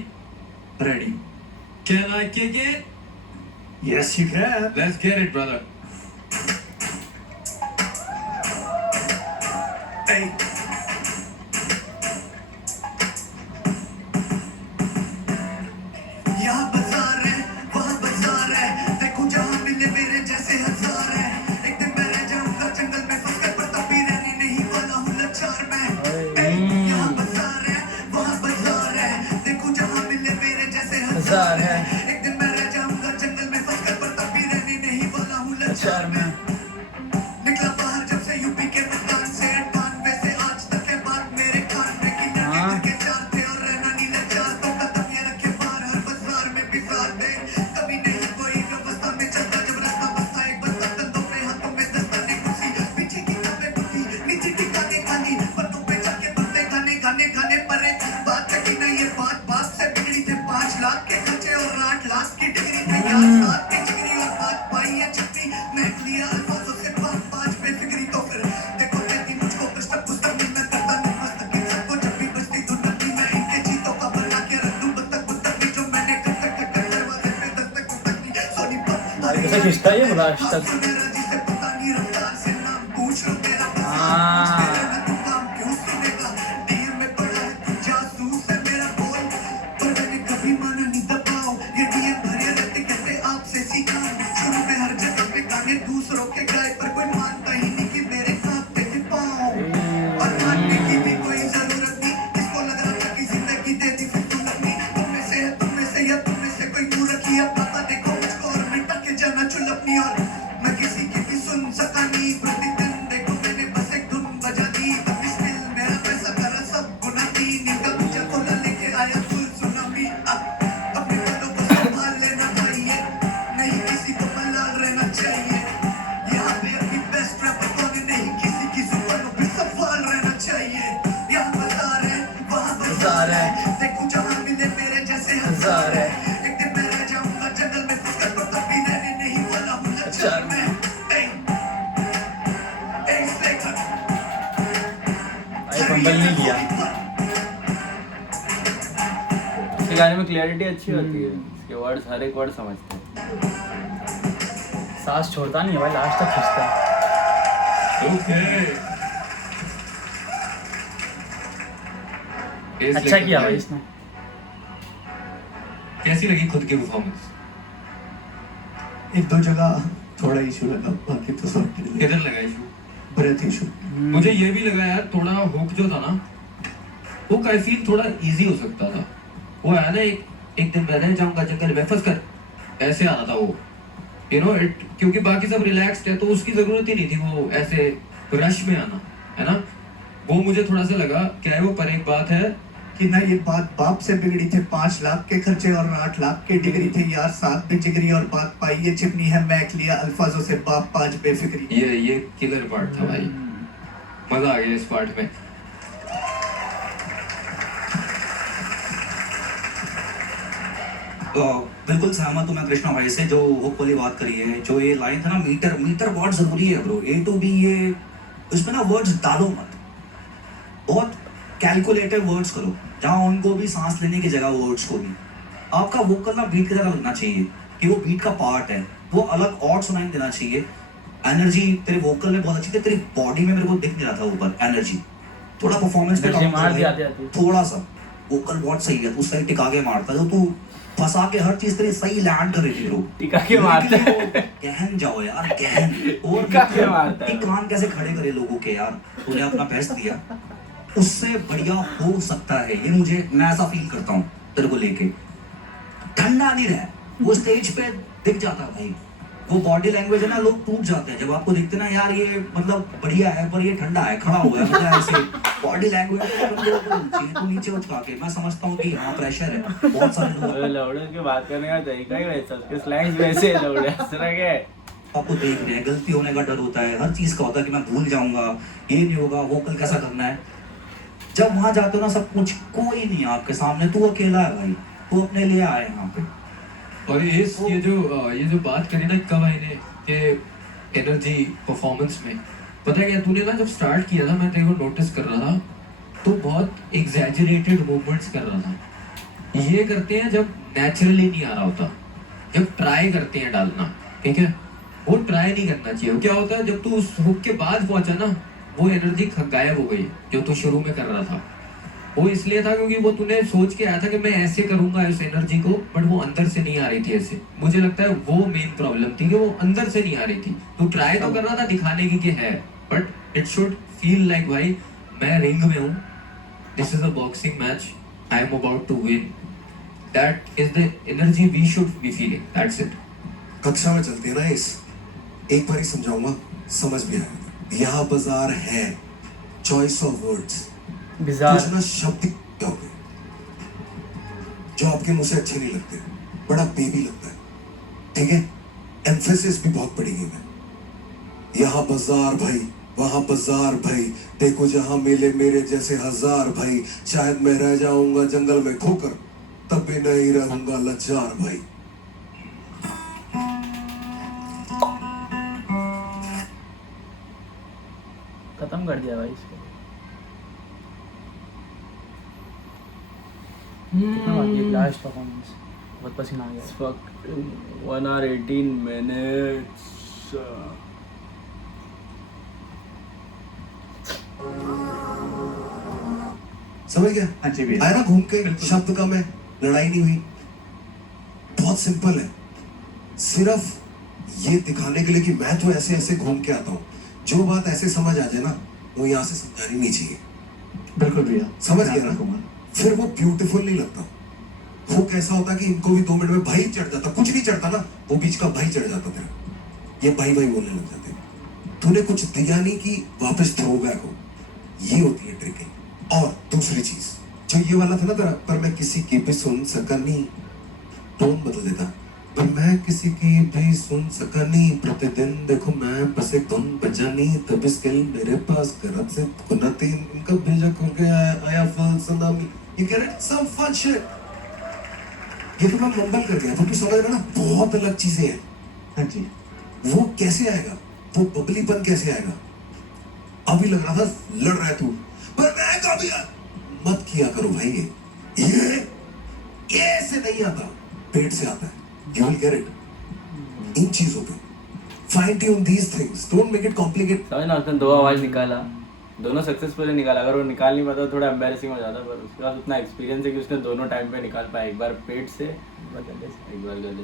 Ready? Can I kick it? Yes you can. Let's get it brother. यहाँ बाजार है, वहाँ बाजार है, देखो जहाँ मिले मेरे जैसे हजार है। एक दिन मैं रह जाऊंगा जंगल में फंसकर, पर तब भी रहने नहीं वाला हूँ लाचार मैं। यहाँ बाजार है, वहाँ बाजार है, देखो जहाँ मिले मेरे जैसे हजार है। एक दिन मैं रह जाऊंगा जंगल में फंसकर, पर तब भी रहने नहीं वाला हूँ लाचार मैं। निकला बाहर जब से यूपी के मैदान से, 98 से आज तक है बात मेरे कान में कि लड़के के चार थे और रहना नहीं लाचार, तो कदम ये रखे बाहर हर बाजार में बिजार दे। कभी नहीं कोई व्यवस्था में चलता, जब रास्ता बसता एक बस्ता, कंधों पे हाथों में दस्ताने कुर्सी, पीछे की खाने कुर्सी, नीचे ठिकाने खाली, पत्तों पे जाके बंदे गाने गाने गाने पर एक बात कही ना ये बात से बिगड़ी थे। 5 लाख के खर्चे और 8 लाख की डिग्री थे यार, 7 की जिगरी और बात पाई है छपी, महक लिया अल्फाजों से 5 बेफिक्री। तो फिर देखो कहती मुझको पुस्तक पुस्तक में मैं करता नहीं मस्तक इन सबको, जब भी बजती धुन लगती मैं इनके चीतों का बना के रख दूं बत्तख बत्तख भी, जो मैंने टक टक टक टक दरवाजे पे दस्तक पुस्तक दी सोनीपत। कैसा खिंचता है ये बड़ा आज तक। मेरा जिसे पता नहीं रफ्तार से नाम पूछ लो तेरा हाँ। मेरा तू काम क्यों सुनेगा, डील में पड़ा है तू जासूस है मेरा बोल, पर मैंने कभी माना नहीं दबाओ, ये डीएम भरे रहते कहते आपसे सीखा। शुरू में हर जगह पे गाने दूसरों के गाए, पर कोई मानता ही नहीं कि मेरे कांपते थे पाँव, और मानने की भी कोई जरूरत नहीं, इसको लग रहा था कि जिंदगी देती फिर तू लगनी। तुम में से है तुम में से या तुम में से कोई दूर रखी है पता, देखो मुझको और मिटा के जाना चुल अपनी, और मैं किसी की भी सुन सका नहीं। प्रतिदिन देखो मैंने बस एक धुन बजा दी, कभी स्टिल मेरा पैसा करा सब गुना दी, नींद का मुझे खोला लेके आया फुल सुनामी। अपने पलों को संभाल लेना चाहिए, नहीं किसी को मलाल रहना चाहिए। यहाँ पे अपनी बेस्ट रैपर कौन है, नहीं किसी की जुबानों पे सवाल रहना चाहिए। यहाँ बाजार है, वहाँ बाजार है, देखो जहाँ मिले मेरे जैसे हजार है। एक दिन मैं रह जाऊंगा जंगल में फंसकर, पर तब भी रहने नहीं वाला हूँ लाचार मैं। भाई फंबल नहीं किया। इसके गाने में क्लैरिटी अच्छी होती है, इसके वर्ड्स हर एक वर्ड समझते हैं। सांस छोड़ता नहीं है भाई, लास्ट तक खींचता है। अच्छा किया भाई इसने। कैसी लगी खुद की परफॉर्मेंस? 1-2 जगह थोड़ा इशू लगा, बाकी तो सब किधर लगा इशू? Breath issue. मुझे ये भी लगा यार, थोड़ा हुक जो था ना, हुक आई फील थोड़ा इजी हो सकता था। वो है ना एक दिन मैं रह जाऊंगा जंगल में फंस कर, ऐसे आना था वो, यू नो इट, क्योंकि बाकी सब रिलैक्स्ड है तो उसकी जरूरत ही नहीं थी वो ऐसे रश में आना, है ना। वो मुझे थोड़ा सा लगा क्या है वो, पर एक बात है कि ना ये बात बाप से बिगड़ी थे। 5 लाख के खर्चे और 8 लाख की डिग्री थे यार, 7 पे जिगरी और बात पाई ये चिपनी है, महक लिया अल्फाजों से बाप 5 बेफिक्री। ये किलर पार्ट था भाई, मजा आ गया इस पार्ट में। बिल्कुल सहमत हूँ मैं कृष्णा भाई से, जो हुक वाली बात करी है। जो ये लाइन था ना, मीटर बहुत जरूरी है ब्रो, A to B, ये इसमें ना वर्ड्स डालो मत, बहुत कैलकुलेटेड वर्ड्स करो, जहाँ उनको भी सांस लेने की जगह वर्ड्स को भी। आपका वोकल ना बीट की तरह लगना चाहिए कि वो बीट का पार्ट है, वो अलग और सुनाई देना चाहिए। एनर्जी तेरे वोकल में बहुत अच्छी थी, तेरी बॉडी में मेरे को दिख नहीं रहा था ऊपर एनर्जी। थोड़ा परफॉर्मेंस पे काम मार दिया कर, थोड़ा सा वोकल बहुत सही है, तू सही टिका के मारता है, जो तू फंसा के हर चीज तेरी सही लैंड कर रही थी लोग टिका के मारते हैं। गहन जाओ यार, गहन। और टिका के मारता है। कान कैसे खड़े करे लोगों के यार, तूने अपना बेस्ट दिया, उससे बढ़िया हो सकता है ये, मुझे मैं ऐसा फील करता हूँ तेरे को लेके। ठंडा नहीं रहा, वो स्टेज पे दिख जाता है भाई, वो बॉडी लैंग्वेज है ना, लोग टूट जाते हैं जब आपको देखते ना यार ये मतलब बढ़िया है पर ये ठंडा है, खड़ा हुआ है, मतलब ऐसे बॉडी लैंग्वेज तो नीचे उठा के मैं समझता हूँ कि हाँ प्रेशर है। बहुत सारे लोग लौड़े के बात करने का तरीका ही वैसा, उसके स्लैंग्स वैसे है, लौड़े हंस रहे हैं। आपको देख रहे हैं, गलती होने का डर होता है, हर चीज का होता है कि मैं भूल जाऊंगा, ये नहीं होगा, वोकल कैसा करना है। जब वहां जाते हो ना सब कुछ कोई नहीं है आपके सामने, तू अकेला है भाई, तू अपने लिए आया यहाँ पे। और ये जो बात करी ना कब आई ने कि एनर्जी परफॉर्मेंस में, पता है क्या तूने ना जब स्टार्ट किया था मैं तेरे को नोटिस कर रहा था, तो बहुत एग्जैजरेटेड मूवमेंट्स कर रहा था। ये करते हैं जब नेचुरली नहीं आ रहा होता, जब ट्राई करते हैं डालना, ठीक है, वो ट्राई नहीं करना चाहिए। क्या होता है जब तू उस हुक के बाद पहुंचा ना, वो एनर्जी गायब हो गई जो तू शुरू में कर रहा था। वो इसलिए था क्योंकि वो तूने सोच के आया था कि मैं ऐसे करूंगा इस एनर्जी को, बट वो अंदर से नहीं आ रही थी ऐसे। मुझे लगता है वो मेन प्रॉब्लम थी कि वो अंदर से नहीं आ रही थी। तू ट्राई तो कर रहा था दिखाने की कि है, but it should feel like भाई मैं रिंग में हूँ, this is a boxing match, I am about to win. That is the energy we should be feeling, that's it. कक्षा में चलती है ना इस, एक बार ही समझाऊंगा, समझ भी आएगा। यहाँ बाजार है, चॉइस ऑफ वर्ड्स, कुछ ना शब्द क्या होते जो आपके मुंह से अच्छे नहीं लगते, बड़ा बेबी लगता है, ठीक है। एम्फेसिस भी बहुत बड़ी गेम है। यहाँ बाजार भाई, वहां बाजार भाई, देखो जहां मिले मेरे जैसे हजार भाई, शायद मैं रह जाऊंगा जंगल में खोकर, तब भी नहीं रहूंगा लाचार भाई। खत्म कर दिया भाई इसको। कितना बाकी है लास्ट परफॉर्मेंस, बहुत पसीना आ गया। Fuck, 1 hour 18 minutes. समझ गया? हाँ जी भैया। आया ना घूम के, शब्द कम है, लड़ाई नहीं हुई, बहुत सिंपल है। सिर्फ ये दिखाने के लिए कि मैं तो ऐसे ऐसे घूम के आता हूँ, जो बात ऐसे समझ आ जाए ना, वो यहाँ से समझानी नहीं चाहिए। बिल्कुल भैया, समझ गया ना? फिर वो ब्यूटीफुल नहीं लगता। वो कैसा होता कि इनको भी 2 मिनट में भाई चढ़ जाता, कुछ नहीं चढ़ता ना, वो बीच का भाई चढ़ जाता तेरा, ये भाई भाई बोलने लग जाते। तूने कुछ दिया नहीं कि वापस थ्रो बैक हो, ये होती है ट्रिकिंग। और दूसरी चीज जो ये वाला था ना तेरा, पर मैं किसी की भी सुन सका नहीं, टोन बदल देता, पर मैं किसी की भी सुन सका नहीं, प्रतिदिन देखो मैं बस एक धुन बजानी, तब स्किल मेरे पास करत से कुनती, इनका भेजा करके आया फल सलामी, you get it? Some fun shit. ये तो मैं मंबल कर गया, तो तू समझ रहा ना, बहुत अलग चीजें हैं। हाँ जी। वो कैसे आएगा, वो बबलीपन कैसे आएगा? अभी लग रहा था लड़ रहा है तू, पर मैं कभी मत किया करो भाई, ये से नहीं आता, पेट से आता है। You will get it. इन चीजों पे fine tune these things, don't make it complicated. समझ ना, उसने 2 आवाज निकाला, दोनों सक्सेसफुली निकाला। अगर वो निकाल नहीं पाता थोड़ा एम्बैरेसिंग हो जाता, पर उसके पास उतना एक्सपीरियंस है कि उसने दोनों टाइम पे निकाल पाया, एक बार पेट से, एक बार गले से।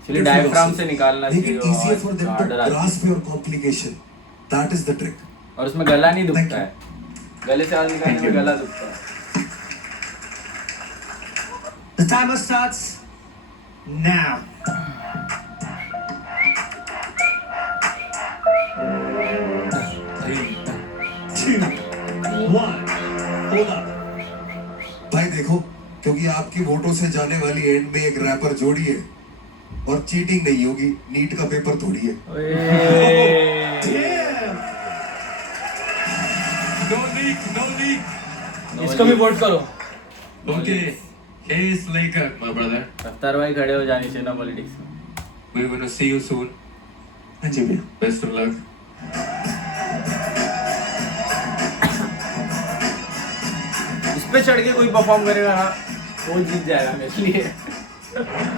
एक्चुअली डायफ्राम से निकालना Make it easier for them to harder आता है। grasp your complication. That is the trick. और उसमें गला नहीं Thank दुखता है, गले से आवाज निकालने में गला दुखता है। The timer starts now. भाई देखो, क्योंकि आपकी वोटों से जाने वाली एंड में एक रैपर जोड़ी है, और चीटिंग नहीं होगी, नीट का पेपर थोड़ी है। इसको भी वोट करो। Okay, case Laker, my brother. अफ्तार भाई खड़े हो जानी चाहिए ना पॉलिटिक्स में। We're gonna see you soon. हाँ जी भैया। Best of luck. पे चढ़ के कोई परफॉर्म करेगा ना वो जीत जाएगा मेरे लिए।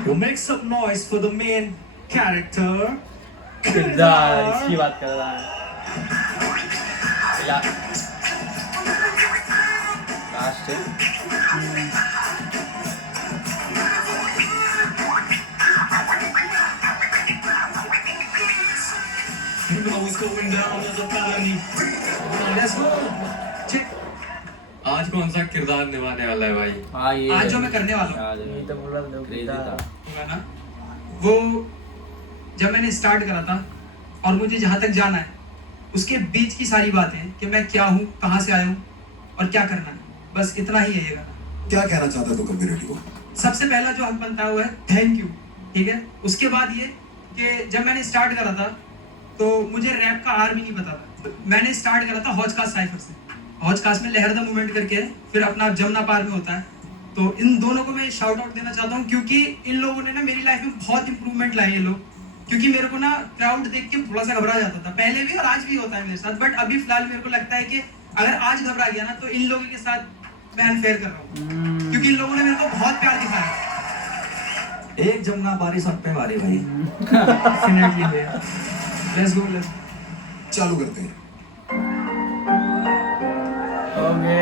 You make some noise for the main character. किरदार इसकी बात कर रहा है लास्ट है You know it's going down as a felony. Let's go. Check. आज कौन सा किरदार निभाने वाला है भाई? हाँ ये आज जो मैं करने वाला हूँ याद है यही तो बोल रहा था क्रेजी था होगा ना, वो जब मैंने स्टार्ट करा था और मुझे जहाँ तक जाना है उसके बीच की सारी बातें कि मैं क्या हूँ, कहाँ से आया हूँ और क्या करना है, बस इतना ही है ये गाना। क्या कहना चाहता है तू कम्युनिटी को? सबसे पहला जो हक बनता है वो है थैंक यू, ठीक है। उसके बाद ये कि जब मैंने स्टार्ट करा था तो मुझे रैप का आर भी नहीं पता था। मैंने स्टार्ट करा था हौजकास्ट साइफर से। हौजकास्ट में लहर द मूवमेंट करके है, फिर अपना जमुना पार में होता है। तो इन दोनों को मैं शाउट आउट देना चाहता हूँ क्योंकि इन लोगों ने ना मेरी लाइफ में बहुत इंप्रूवमेंट लाई ये लोग। क्योंकि मेरे को ना क्राउड देख के थोड़ा सा घबरा जाता था, पहले भी और आज भी होता है मेरे साथ, बट अभी फिलहाल मेरे को लगता है कि अगर आज घबरा गया ना तो इन लोगों के साथ मैं अनफेयर कर रहा हूँ क्योंकि इन लोगों ने मेरे को बहुत प्यार दिखाया। एक जमुना बारी सब पे बारी भाई। सिनर्जी है। लेट्स गो, लेट्स चालू करते हैं। ओके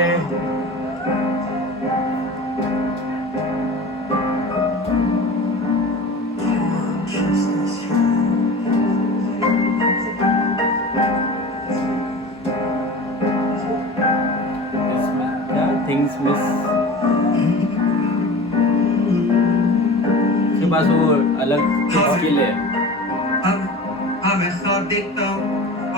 थिंग्स मिस उसके पास वो अलग स्किल है। हाँ मैं ख्वाब देखता हूँ,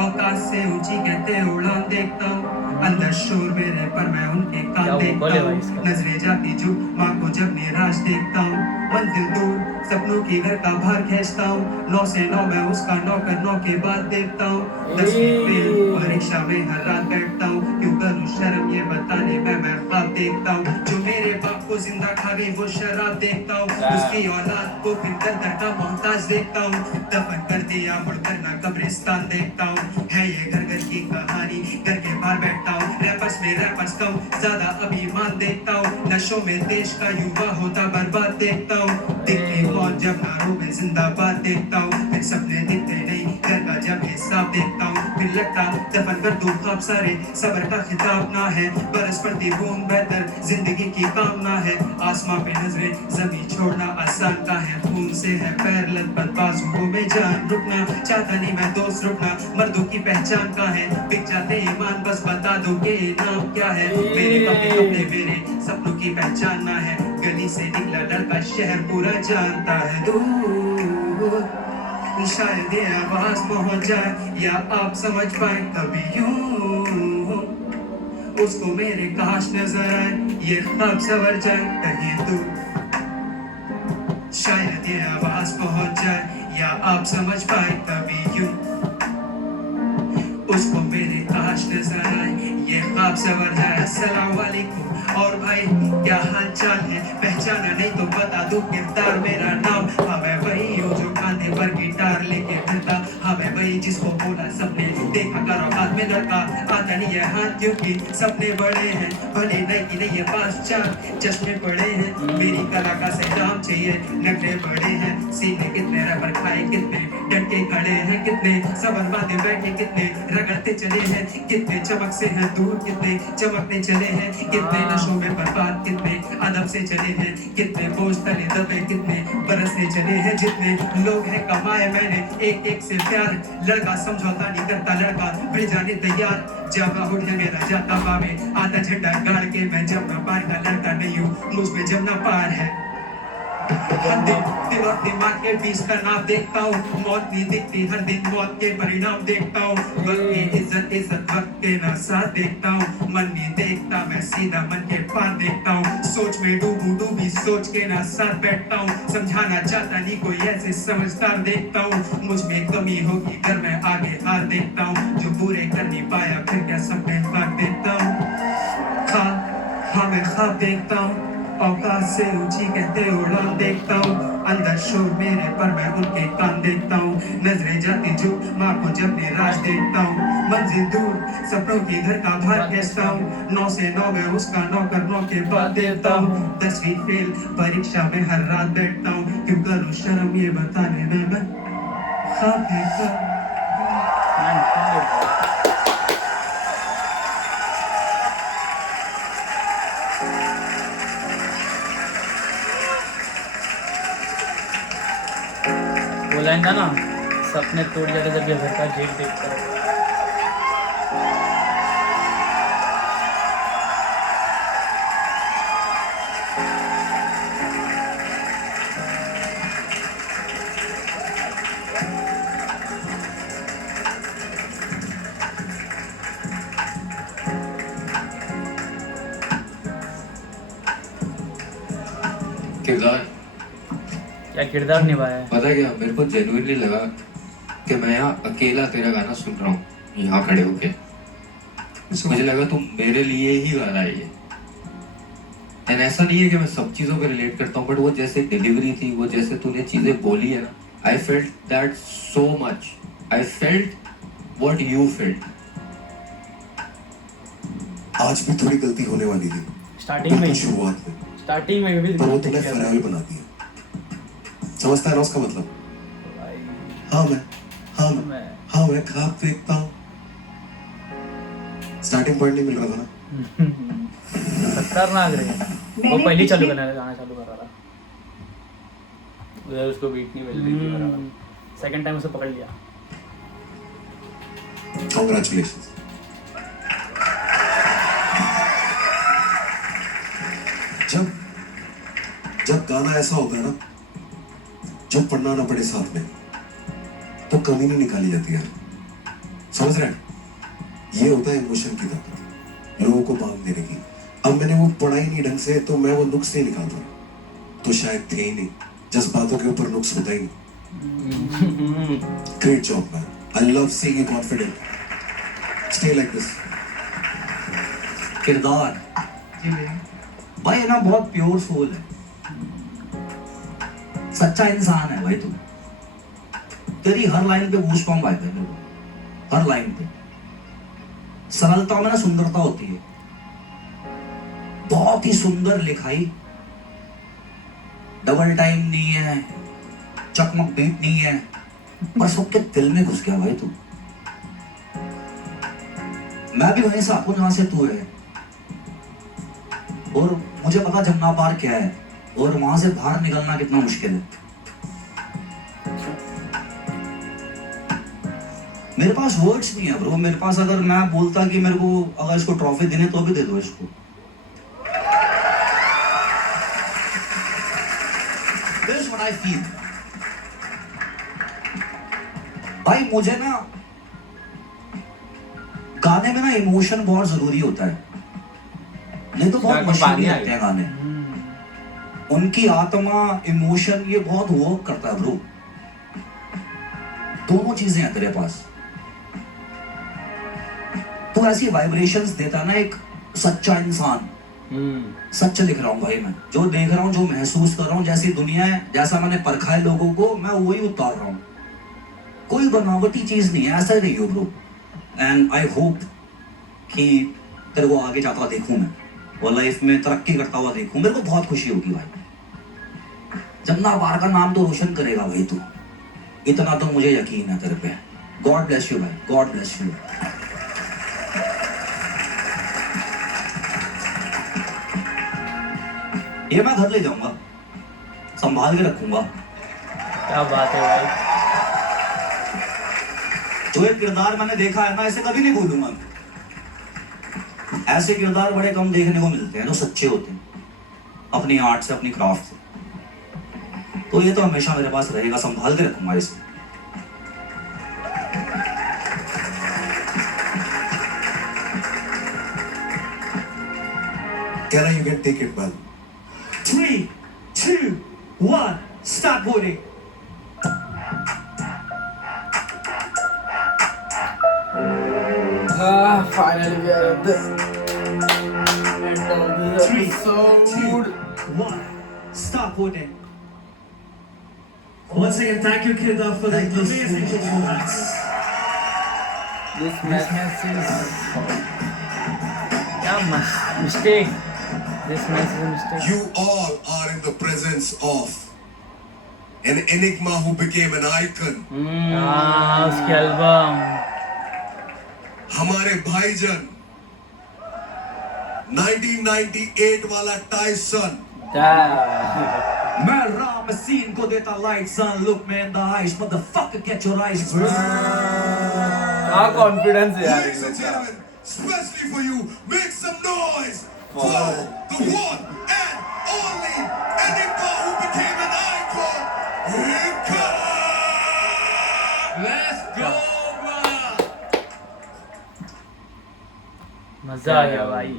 औकात से ऊंची कहते उड़ान देखता हूँ, अंदर शोर मेरे पर मैं उनके क्या काम वो देखता बोले भाई हूँ, इसका? नजरें जाती जो माँ को जब निराश देखता हूँ, मंजिल दूर सपनों की घर का भार खींचता हूँ, 9 से 9 मैं उसका 9 कर 9 के बाद देखता हूँ, 10वीं फेल परीक्षा में हर रात बैठता हूँ, क्यों करूँ शर्म ये बताने में मैं ख्वाब देखता हूँ, जो मेरे बाप को जिंदा खा गई वो शराब देखता हूँ, उसकी औलाद को फिर दर का मोहताज देखता हूँ, दफन कर दिया मुड़कर ना कब्रिस्तान देखता हूँ, है ये घर घर की कहानी, घर के बाहर बैठता हूँ, रैपर्स में रैपर्स का ज्यादा अभिमान देखता हूँ, नशों में देश का युवा होता बर्बाद देखता हूँ, दिखती मौत जब नारों में जिंदाबाद देखता हूँ, फिर सपने दिखते नहीं घर का जब हिसाब देखता हूँ, फिर लगता दफन कर दो ख्वाब सारे सबर का खिताब ना है, बरस पड़ती बूंद बेहतर जिंदगी की कामना है, आसमां पे नजरें जमीन छोड़ना आसान का है, खून से है पैर लथपथ बाजुओं में जान रुकना चाहता नहीं मैं दोस्त रुकना, मर्दों की पहचान का है, बिक जाते ईमान बस बता दो के नाम क्या है, मेरे कपड़े कपड़े मेरे सपनों की पहचान ना है, गली से निकला लड़का शहर पूरा जानता है, शायद ये आवाज पहुंच जाए या आप समझ पाए कभी यूं उसको मेरे काश नजर आए ये ख्वाब सवर जाए कहीं दूर, शायद ये आवाज पहुंच जाए या आप समझ पाए कभी यूं उसको मेरे काश नजर आए ये ख्वाब सवर जाए। अस्सलाम वालेकुम और भाई क्या हाल चाल है, पहचाना नहीं तो बता दो किरदार मेरा नाम, हाँ मैं वही हूँ जो कांधे पर गिटार लेके फिरता, हाँ मैं वही जिसको बोला सबने देखा करो हाथ में लड़का आता नहीं है हाथ क्योंकि सपने बड़े हैं, भले नहीं कि नहीं है पास चार चश्मे पड़े हैं, मेरी कला का सैलाम चाहिए नखरे बड़े हैं, सीने कितने रबर खाए कितने डटके खड़े हैं, कितने सबर बांधे बैठे कितने रगड़ते चले हैं, कितने चमक से हैं दूर कितने चमकने चले हैं, कितने नशों में बर्बाद कितने अदब से चले हैं, कितने बोझ तले दबे कितने बरसने चले हैं, जितने लोग हैं कमाए मैंने एक एक से प्यार, लड़का समझौता नहीं करता लड़का भिड़ जाने तैयार, जावा उठ है मेरा जाता पावे आधा झंडा गाड़ के मैं जमुना पार का लड़का नहीं हूँ मुझ में जमुना पार है, हर दिन दिल और दिमाग के बीच का नाम देखता हूँ, मौत नहीं दिखती हर दिन मौत के परिणाम देखता हूँ, वक्त की इज्जत इज्जत वक्त के ना साथ देखता हूँ, मन नहीं देखता मैं सीधा मन के पार देखता हूँ, सोच में डूबू डूबी सोच के ना साथ बैठता हूँ, समझाना चाहता नहीं कोई ऐसे समझदार देखता हूँ, मुझ में कमी होगी अगर मैं आगे हार देखता हूँ, जो पूरे कर नहीं पाया फिर क्या सपने ख्वाब देखता हूँ, हाँ मैं ख्वाब देखता हूँ, औकात से ऊंची कहते उड़ान देखता हूँ अंदर शोर मेरे पर मैं उनके कान देखता हूँ नजरें जाती जो माँ को जब निराश देखता हूँ मंजिल दूर सपनों की घर का भार कैसा हूँ 9 से 9 में उसका 9 कर 9 के बाद देता हूँ 10वीं फेल परीक्षा में हर रात बैठता हूँ क्यों करूँ शर्म ये बताने में मैं ख्वाब देखता हूँ वो लाइन था ना, सपने टूट जाते जब ये घर का गेट देखता है। किरदार क्या किरदार निभाया है। पता क्या, मेरे को जेन्युइनली लगा कि मैं यहाँ अकेला तेरा गाना सुन रहा हूँ यहाँ खड़े होके। मुझे लगा तुम मेरे लिए ही गा रहा है ये। एंड ऐसा नहीं है कि मैं सब चीज़ों पे रिलेट करता हूँ, बट वो जैसे डिलीवरी थी, वो जैसे तूने चीज़ें बोली है ना, I felt that so much. I felt what you felt. आज भी थोड़ी गलती होने वाली थी स्टार्टिंग में शुरुआत में, स्टार्टिंग में भी पर वो तूने फरायल बना दिया। समझता है ना उसका मतलब? हाँ मैं ख्वाब देखता हूँ। स्टार्टिंग पॉइंट नहीं मिल रहा था ना। खतरनाक रहे। वो पहली चालू करना गाना चालू कर रहा था, उधर उसको बीट नहीं मिल रही थी बराबर। सेकंड टाइम उसे पकड़ लिया। Congratulations. जब गाना ऐसा होता है ना, जब पढ़ना ना पड़े साथ में, तो कमी नहीं निकाली जाती यार। समझ रहे हैं? ये होता है इमोशन की ताकत, लोगों को बांध देने की। अब मैंने वो पढ़ा ही नहीं ढंग से, तो मैं वो नुक्स नहीं निकाल रहा, तो शायद थे ही नहीं। जज्बातों के ऊपर नुक्स होता ही नहीं। Great job man, I love seeing you confident. Stay like this. किरदार भाई ना बहुत प्योर सोल है, सच्चा इंसान है भाई तू। तेरी हर लाइन पे गूज़बम्प आए थे मेरे को, हर लाइन पे। सरलता में ना सुंदरता होती है, बहुत ही सुंदर लिखाई, डबल टाइम नहीं है, चकमक बीट नहीं है, पर सबके दिल में घुस गया भाई तू। मैं भी वहीं से आपको जहां से तू है, और मुझे पता जमुना पार क्या है और वहां से बाहर निकलना कितना मुश्किल है। मेरे पास वर्ड्स नहीं है ब्रो, मेरे पास अगर मैं बोलता कि मेरे को अगर इसको ट्रॉफी देने तो भी दे दो इसको। This is what I feel. भाई मुझे ना गाने में ना इमोशन बहुत जरूरी होता है, नहीं तो बहुत मशीनी लगते हैं गाने। उनकी आत्मा, इमोशन, ये बहुत वर्क करता है ब्रो। दोनों चीजें हैं तेरे पास। तो ऐसी वाइब्रेशंस देता ना एक सच्चा इंसान। सच लिख रहा हूँ भाई, मैं जो देख रहा हूँ, जो महसूस कर रहा हूँ, जैसी दुनिया है, जैसा मैंने परखा है लोगों को, मैं वही उतार रहा हूँ। कोई बनावटी चीज नहीं है, ऐसा ही नहीं हो ब्रो। एंड आई होप कि तेरे को आगे जाता देखूं मैं, और लाइफ में तरक्की करता हुआ देखूं। मेरे को बहुत खुशी होगी भाई। जमुना पार का नाम तो रोशन करेगा भाई तू, इतना तो मुझे यकीन है तेरे पे। गॉड ब्लेस यू भाई, गॉड ब्लेस यू। ये मैं घर ले जाऊंगा, संभाल के रखूंगा। क्या बात है भाई। जो एक किरदार मैंने देखा है ना, ऐसे कभी नहीं भूलूंगा। ऐसे किरदार बड़े कम देखने को मिलते हैं जो सच्चे होते हैं अपनी आर्ट से, अपनी क्राफ्ट से। तो ये तो हमेशा मेरे पास रहेगा, संभाल के रखूंगा इसे। Kara, you can take it, man. 3, 2, 1, start voting. Finally we are at the end of this episode. One. Stop voting. Once again, thank you, Kida, for the amazing performance. This match क्या mistake, this match is a mistake. You all are in the presence of an enigma who became an icon. उसकी album. हमारे भाईजान 1998 वाला Tyson. मैं Ram scene को देता light sun look में in the eyes motherfucker get your eyes bro. क्या confidence है यार Ladies and gentlemen, especially for you, make some noise for the one and only enigma who became an icon. Let's go, man. मजा आ गया भाई.